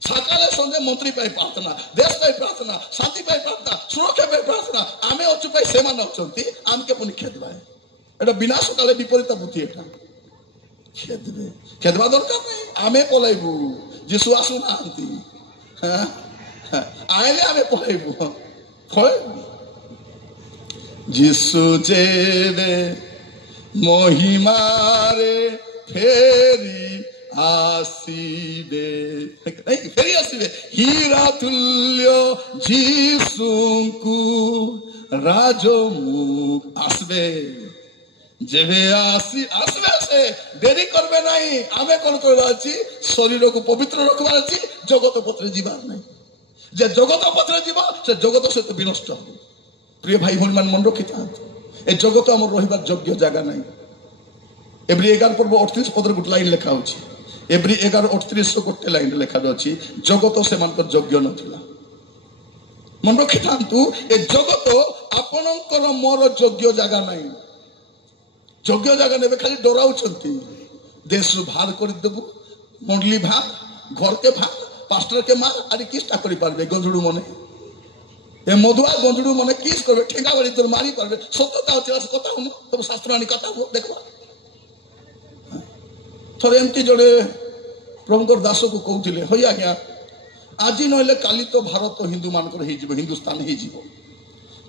সকালে সন্ধ্যে মন্ত্রী পাই প্রার্থনা দেশ পাই প্রার্থনা শান্তি পাই প্রার্থনা সুরক্ষা পাই প্রার্থনা আমি অছু পাই সেমানে অছন্তি আমাকে পরীক্ষা দেবাই এটা বিনা সকালে বিপরীত বুদ্ধি এটা খেদবা দরকার নেই আমি পলাইবু যিশু আসু নাহান্তি আইলে আমি পলাইবু যিশু যেবে মহিমারে ফেরি আসিবে হীরা তুল্য যিশুଙ୍କୁ রাজমুখ আসবে যেবে আসবে সে দেরি করবে নাই আমি কোন করে আছি শরীরକୁ পবিত্র রখবার আছে জগত পত্রে যাবার নাই যে জগত পত্রে যাব সে জগত সহিত বিনষ্ট হবে প্রিয় ভাই ভଉଣୀ ମାନେ মন ରଖିଥାନ୍ତୁ ଏ ଜଗତ ଆମର ରହିବାର ଯୋଗ୍ୟ ଜାଗା ନାହିଁ ଏଭ୍ରି 11 ପର୍ବ 38 ପଦରେ ଗୋଟେ ଲାଇନ ଲେଖା ଅଛି ଏଭ୍ରି 11 38 ଗୋଟେ ଲାଇନ ଲେଖା ଅଛି ଜଗତ ସେମାନଙ୍କର ଯୋଗ୍ୟ ନଥିଲା ମନ ରଖିଥାନ୍ତୁ ଏ ଜଗତ ଆପଣଙ୍କର ମୋର ଯୋଗ୍ୟ ଜାଗା ନାହିଁ ଯୋଗ୍ୟ ଜାଗା ନେବେ ଖାଲି ଡରାଉଛନ୍ତି ଦେଶରୁ ବାହାର କରିଦେବୁ ମଣ୍ଡଲି ଭାଗ ଘରକେ ଭାଗ ପାଷ୍ଟରକେ ମାର ଆରେ କିସ୍ଟା କରିପାରିବେ ଗଞ୍ଜୁଡୁ ମନେ ଏ ମଧୁଆ ଗଞ୍ଜୁଡୁ ମନେ କିସ୍ କରିବେ ଠେଙ୍ଗା ବାଡ଼ି ତୋର ମାରି ପାରିବେ ସତ୍ୟତା ଅଛି କଥା ହଉନି ତମ ଶାସ୍ତ୍ର ଆଣି କଥା ହୁଅ ଦେଖ ଥରେ ଏମିତି ଜଣେ ପ୍ରଭୁଙ୍କର ଦାସକୁ କହୁଥିଲେ ହଇ ଆଜ୍ଞା ଆଜି ନହେଲେ କାଲି ତ ଭାରତ ହିନ୍ଦୁ ମାନଙ୍କର ହେଇଯିବ ହିନ୍ଦୁସ୍ତାନ ହେଇଯିବ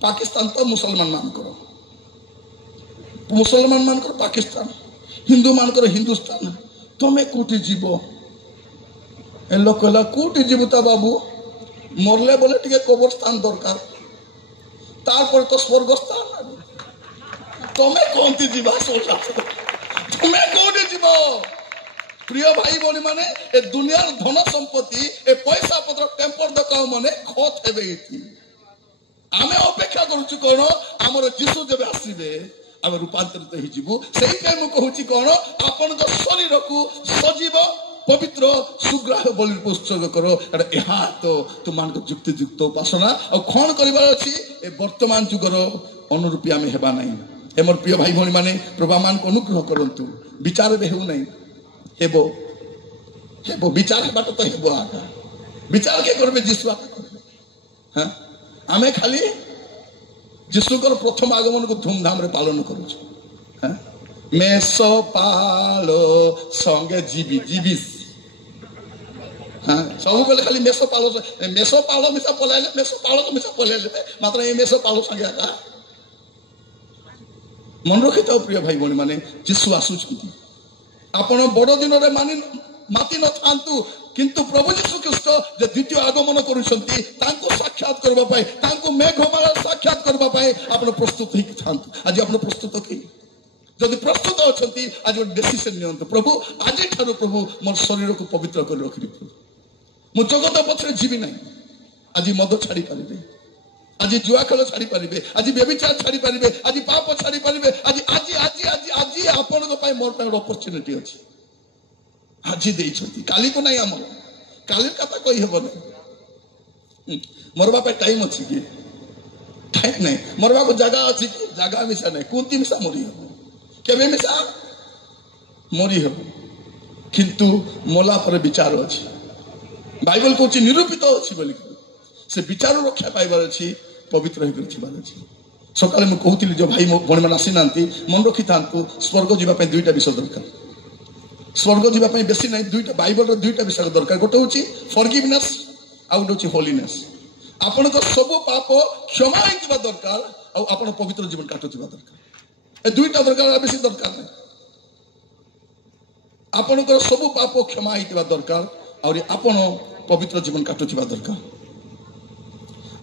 ପାକିସ୍ତାନ ତ ମୁସଲମାନ ମାନଙ୍କର ମୁସଲମାନ ମାନଙ୍କର ପାକିସ୍ତାନ ହିନ୍ଦୁ ମାନଙ୍କର ହିନ୍ଦୁସ୍ତାନ ତମେ କୋଉଠି ଯିବ ଏ ଲୋକ ହେଲା କୋଉଠି ଯିବୁ ତା ବାବୁ ମରଲେ ବୋଲେ ଟିକେ କବରସ୍ଥାନ ଦରକାର ତାପରେ ତ ସ୍ୱର୍ଗସ୍ଥାନ ତମେ କୋଉଠି ଯିବା ତୁମେ କୋଉଠି ଯିବ প্রিয় ভাই ভଉଣୀ ମାନେ ଏ ଦୁନିଆର ଧନ ସମ୍ପତ୍ତି ଏ ପଇସା ପତ୍ର ଟେମ୍ପର ଦକାଉ ମାନେ ଖତ ହେବେ ଏଠି ଆମେ ଅପେକ୍ଷା କରୁଛୁ କଣ ଆମର ଯୀଶୁ ଯେବେ ଆସିବେ ଆମେ ରୂପାନ୍ତରିତ ହେଇଯିବୁ ସେଇପାଇଁ ମୁଁ କହୁଛି କଣ ଆପଣଙ୍କ ଶରୀରକୁ ସଜୀବ ପବିତ୍ର ସୁଗ୍ରାହ ବଳି ଉତ୍ସର୍ଗ କର ଏହା ତ ତୁମମାନଙ୍କ ଯୁକ୍ତିଯୁକ୍ତ ଉପାସନା ଆଉ କଣ କରିବାର ଅଛି ଏ ବର୍ତ୍ତମାନ ଯୁଗର ଅନୁରୂପୀ ଆମେ ହେବା ନାହିଁ ଏ ମୋର ପ୍ରିୟ ଭାଇ ଭଉଣୀ ମାନେ ପ୍ରଭୁ ଆମମାନଙ୍କୁ ଅନୁଗ୍ରହ କରନ୍ତୁ ବିଚାର ଏବେ ହେଉନାହିଁ ହେବ ହେବ ବିଚାର ହେବାଟ ତ ହେବ ଆକା ବିଚାର କେ କରିବେ ଯୀଶୁ ଆକା କରିବେ ହଁ ଆମେ ଖାଲି ଯୀଶୁଙ୍କର ପ୍ରଥମ ଆଗମନକୁ ଧୁମଧାମରେ ପାଳନ କରୁଛୁ ହଁ ମେଷ ପାଳ ସଙ୍ଗେ ଯିବି ହଁ ସବୁବେଳେ ଖାଲି ମେଷ ପାଳ ମିଶା ପଳାଇଲେ ମେଷ ପାଳକୁ ମିଶା ପଳାଇଲେ ମାତ୍ର ଏ ମେଷ ପାଳ ସାଙ୍ଗେ ଆକା ମନେ ରଖିଥାଉ ପ୍ରିୟ ଭାଇ ଭଉଣୀ ମାନେ ଯୀଶୁ ଆସୁଛନ୍ତି ଆପଣ ବଡ଼ ଦିନରେ ମାତି ନଥାନ୍ତୁ କିନ୍ତୁ ପ୍ରଭୁ ଯୀଶୁ ଖ୍ରୀଷ୍ଟ ଯେ ଦ୍ୱିତୀୟ ଆଗମନ କରୁଛନ୍ତି ତାଙ୍କୁ ସାକ୍ଷାତ କରିବା ପାଇଁ ତାଙ୍କୁ ମେଘମାଳ ସାକ୍ଷାତ କରିବା ପାଇଁ ଆପଣ ପ୍ରସ୍ତୁତ ହେଇକି ଥାନ୍ତୁ ଆଜି ଆପଣ ପ୍ରସ୍ତୁତ କି ଯଦି ପ୍ରସ୍ତୁତ ଅଛନ୍ତି ଆଜି ଗୋଟେ ଡିସିସନ ନିଅନ୍ତୁ ପ୍ରଭୁ ଆଜିଠାରୁ ପ୍ରଭୁ ମୋର ଶରୀରକୁ ପବିତ୍ର କରି ରଖିବି ମୁଁ ଜଗତ ପଛରେ ଯିବି ନାହିଁ ଆଜି ମଦ ଛାଡ଼ି ପାରିବେ ଆଜି ଜୁଆ ଖେଳ ଛାଡ଼ି ପାରିବେ ଆଜି ବ୍ୟଭିଚାର ଛାଡ଼ି ପାରିବେ ଆଜି ପାପ ଛାଡ଼ି ପାରିବେ ଆଜି ଆଜି ଆଜି ଆଜି ଆଜି ଆପଣଙ୍କ ପାଇଁ ମୋର ପାଇଁ ଗୋଟେ ଅପରଚ୍ୟୁନିଟି ଅଛି ଆଜି ଦେଇଛନ୍ତି କାଲିକୁ ନାହିଁ ଆମର କାଲି କଥା କହିହେବ ନାହିଁ ମରବା ପାଇଁ ଟାଇମ ଅଛି କି ଟାଇମ ନାହିଁ ମରବାକୁ ଜାଗା ଅଛି କି ଜାଗା ମିଶା ନାହିଁ କୁନ୍ତି ମିଶା ମରି ହେବ କେବେ ମିଶା ମରି ହେବ କିନ୍ତୁ ମଲା ପରେ ବିଚାର ଅଛି ବାଇବଲ କହୁଛି ନିରୂପିତ ଅଛି ବୋଲି ସେ ବିଚାର ରକ୍ଷା ପାଇବାର ଅଛି ପବିତ୍ର ହେଇକରି ଥିବାର ଅଛି ସକାଳେ ମୁଁ କହୁଥିଲି ଯେ ଭାଇ ଭଉଣୀମାନେ ଆସିନାହାନ୍ତି ମନେ ରଖିଥାନ୍ତୁ ସ୍ୱର୍ଗ ଯିବା ପାଇଁ ଦୁଇଟା ବିଷୟ ଦରକାର ସ୍ୱର୍ଗ ଯିବା ପାଇଁ ବେଶୀ ନାହିଁ ଦୁଇଟା ବାଇବଲର ଦୁଇଟା ବିଷୟ ଦରକାର ଗୋଟେ ହେଉଛି ଫରଗିଭନେସ୍ ଆଉ ଗୋଟେ ହେଉଛି ହୋଲିନେସ୍ ଆପଣଙ୍କ ସବୁ ପାପ କ୍ଷମା ହେଇଥିବା ଦରକାର ଆଉ ଆପଣ ପବିତ୍ର ଜୀବନ କାଟୁଥିବା ଦରକାର ଏ ଦୁଇଟା ଦରକାର ବେଶୀ ଦରକାର ନାହିଁ ଆପଣଙ୍କର ସବୁ ପାପ କ୍ଷମା ହେଇଥିବା ଦରକାର ଆହୁରି ଆପଣ ପବିତ୍ର ଜୀବନ କାଟୁଥିବା ଦରକାର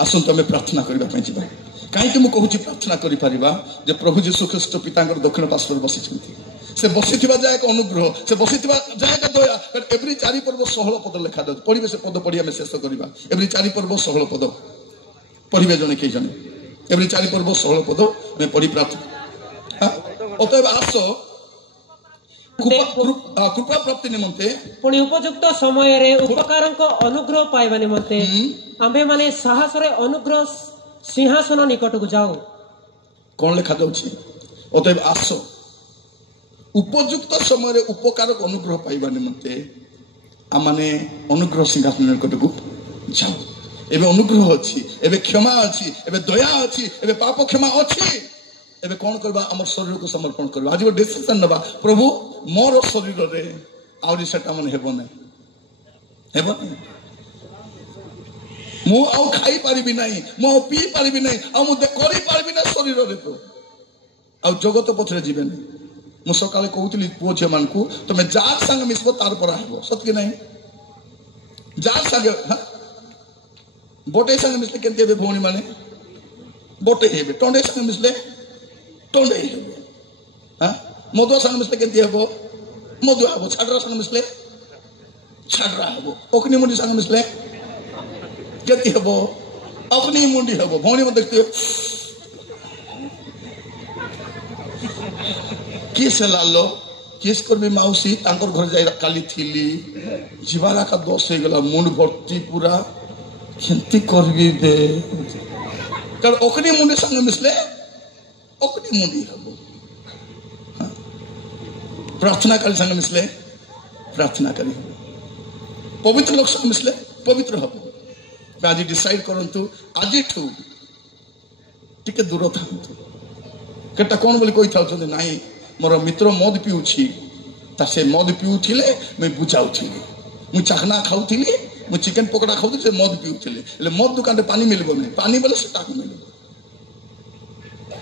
ଆସନ୍ତୁ ଆମେ ପ୍ରାର୍ଥନା କରିବା ପାଇଁ ଯିବା କାହିଁକି ମୁଁ କହୁଛି ପ୍ରାର୍ଥନା କରିପାରିବା ଯେ ପ୍ରଭୁ ଯୀଶୁ ଖ୍ରୀଷ୍ଟ ପିତାଙ୍କର ଦକ୍ଷିଣ ପାର୍ଶ୍ୱରେ ବସିଛନ୍ତି से बसिथिबा जायक अनुग्रह से बसिथिबा जायक दया एवरी 4 पर्व 16 पद लिखा दे पढ़िबे से पद पढ़ी आमे शेष करबा एवरी 4 पर्व 16 पद पढ़िबे जने के जने एवरी 4 पर्व 16 पद मैं पढ़ी प्रार्थना अतएव आसो कृपा प्राप्ति निमंते पुणी उपयुक्त समय रे उपकार को अनुग्रह पाइबा निमंते आम्भे माने साहस रे अनुग्रह सिंहासन निकट को जाओ कौन लिखा जाउछि अतएव आसो उपयुक्त समय रे उपकार को अनुग्रह पाइबा निमंते आमाने अनुग्रह सिंहासन निकट को जाओ एबे अनुग्रह अछि एबे क्षमा अछि एबे दया अछि एबे पाप क्षमा अछि एबे कौन करबा हमर शरीर को समर्पण करबा आज डिसीजन नबा प्रभु मोर शरीर रे आउरी सेटा मन हेबो नै मु आउ खाई पारिबि नै मु पी पारिबि नै आ मु करि पारिबि नै शरीर रे तो आ जगत पथरे जीवे नै मु सकाले कहउतली पुओ छे मानकू तमे जार संग मिसबो तार पर हेबो सत कि नै जार संग बोटे संग मिसले केते हेबे भौणी माने बोटे हेबे टोंडे संग मिसले टोंडे हेबे हां मधुआ संग मिसले केते हेबो मधुआ हेबो छाडरा संग मिसले छाडरा हेबो ओकनी मुंडी संग मिसले केते हेबो ओकनी मुंडी हेबो भौणी म देखते किस लालो किस करबे माउसी तांकर घर जाई काली थिली जीवारा का दोष हे गला मुंड भर्ती पूरा चिंती करबी दे कर ओकनी मुंडी संग मिसले ओकनी मुंडी हबो प्रार्थना करी संग मिसले प्रार्थना करी पवित्र लोक संग मिसले पवित्र हबो आज डिसाइड करंतु आज ठू टिके दूर थांतु केटा कोन बोली कोइ थाउ नाही मोर मित्र मद पिउछि ता से मद पिउथिले मैं बुझाउथिली मु चाखना खाउथिली मु चिकन पकोड़ा खाउथिली से मद पिउथिले ले मद दुकान रे पानी मिलबो नै पानी बोले से ताकू मिलबो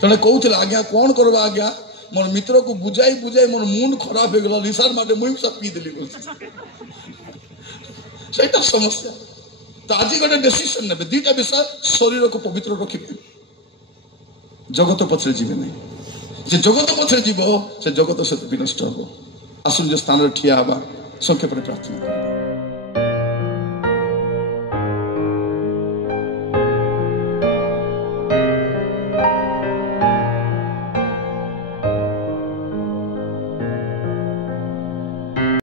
तने कहउथिला आज्ञा कोन करबा आज्ञा मोर मित्र को बुझाई बुझाई मोर मूड खराब हो गेला रिसार माटे मुई सब पी देली सेटा समस्या तो आज गोटे डिसीजन नेबे दीटा विषय शरीर को पवित्र रखिबे जगत पछरे जीवे नै जे जगत पछरे जीवो से जगत से विनष्ट हो आसुन जो स्थान ठिया हवा संक्षेप प्रार्थना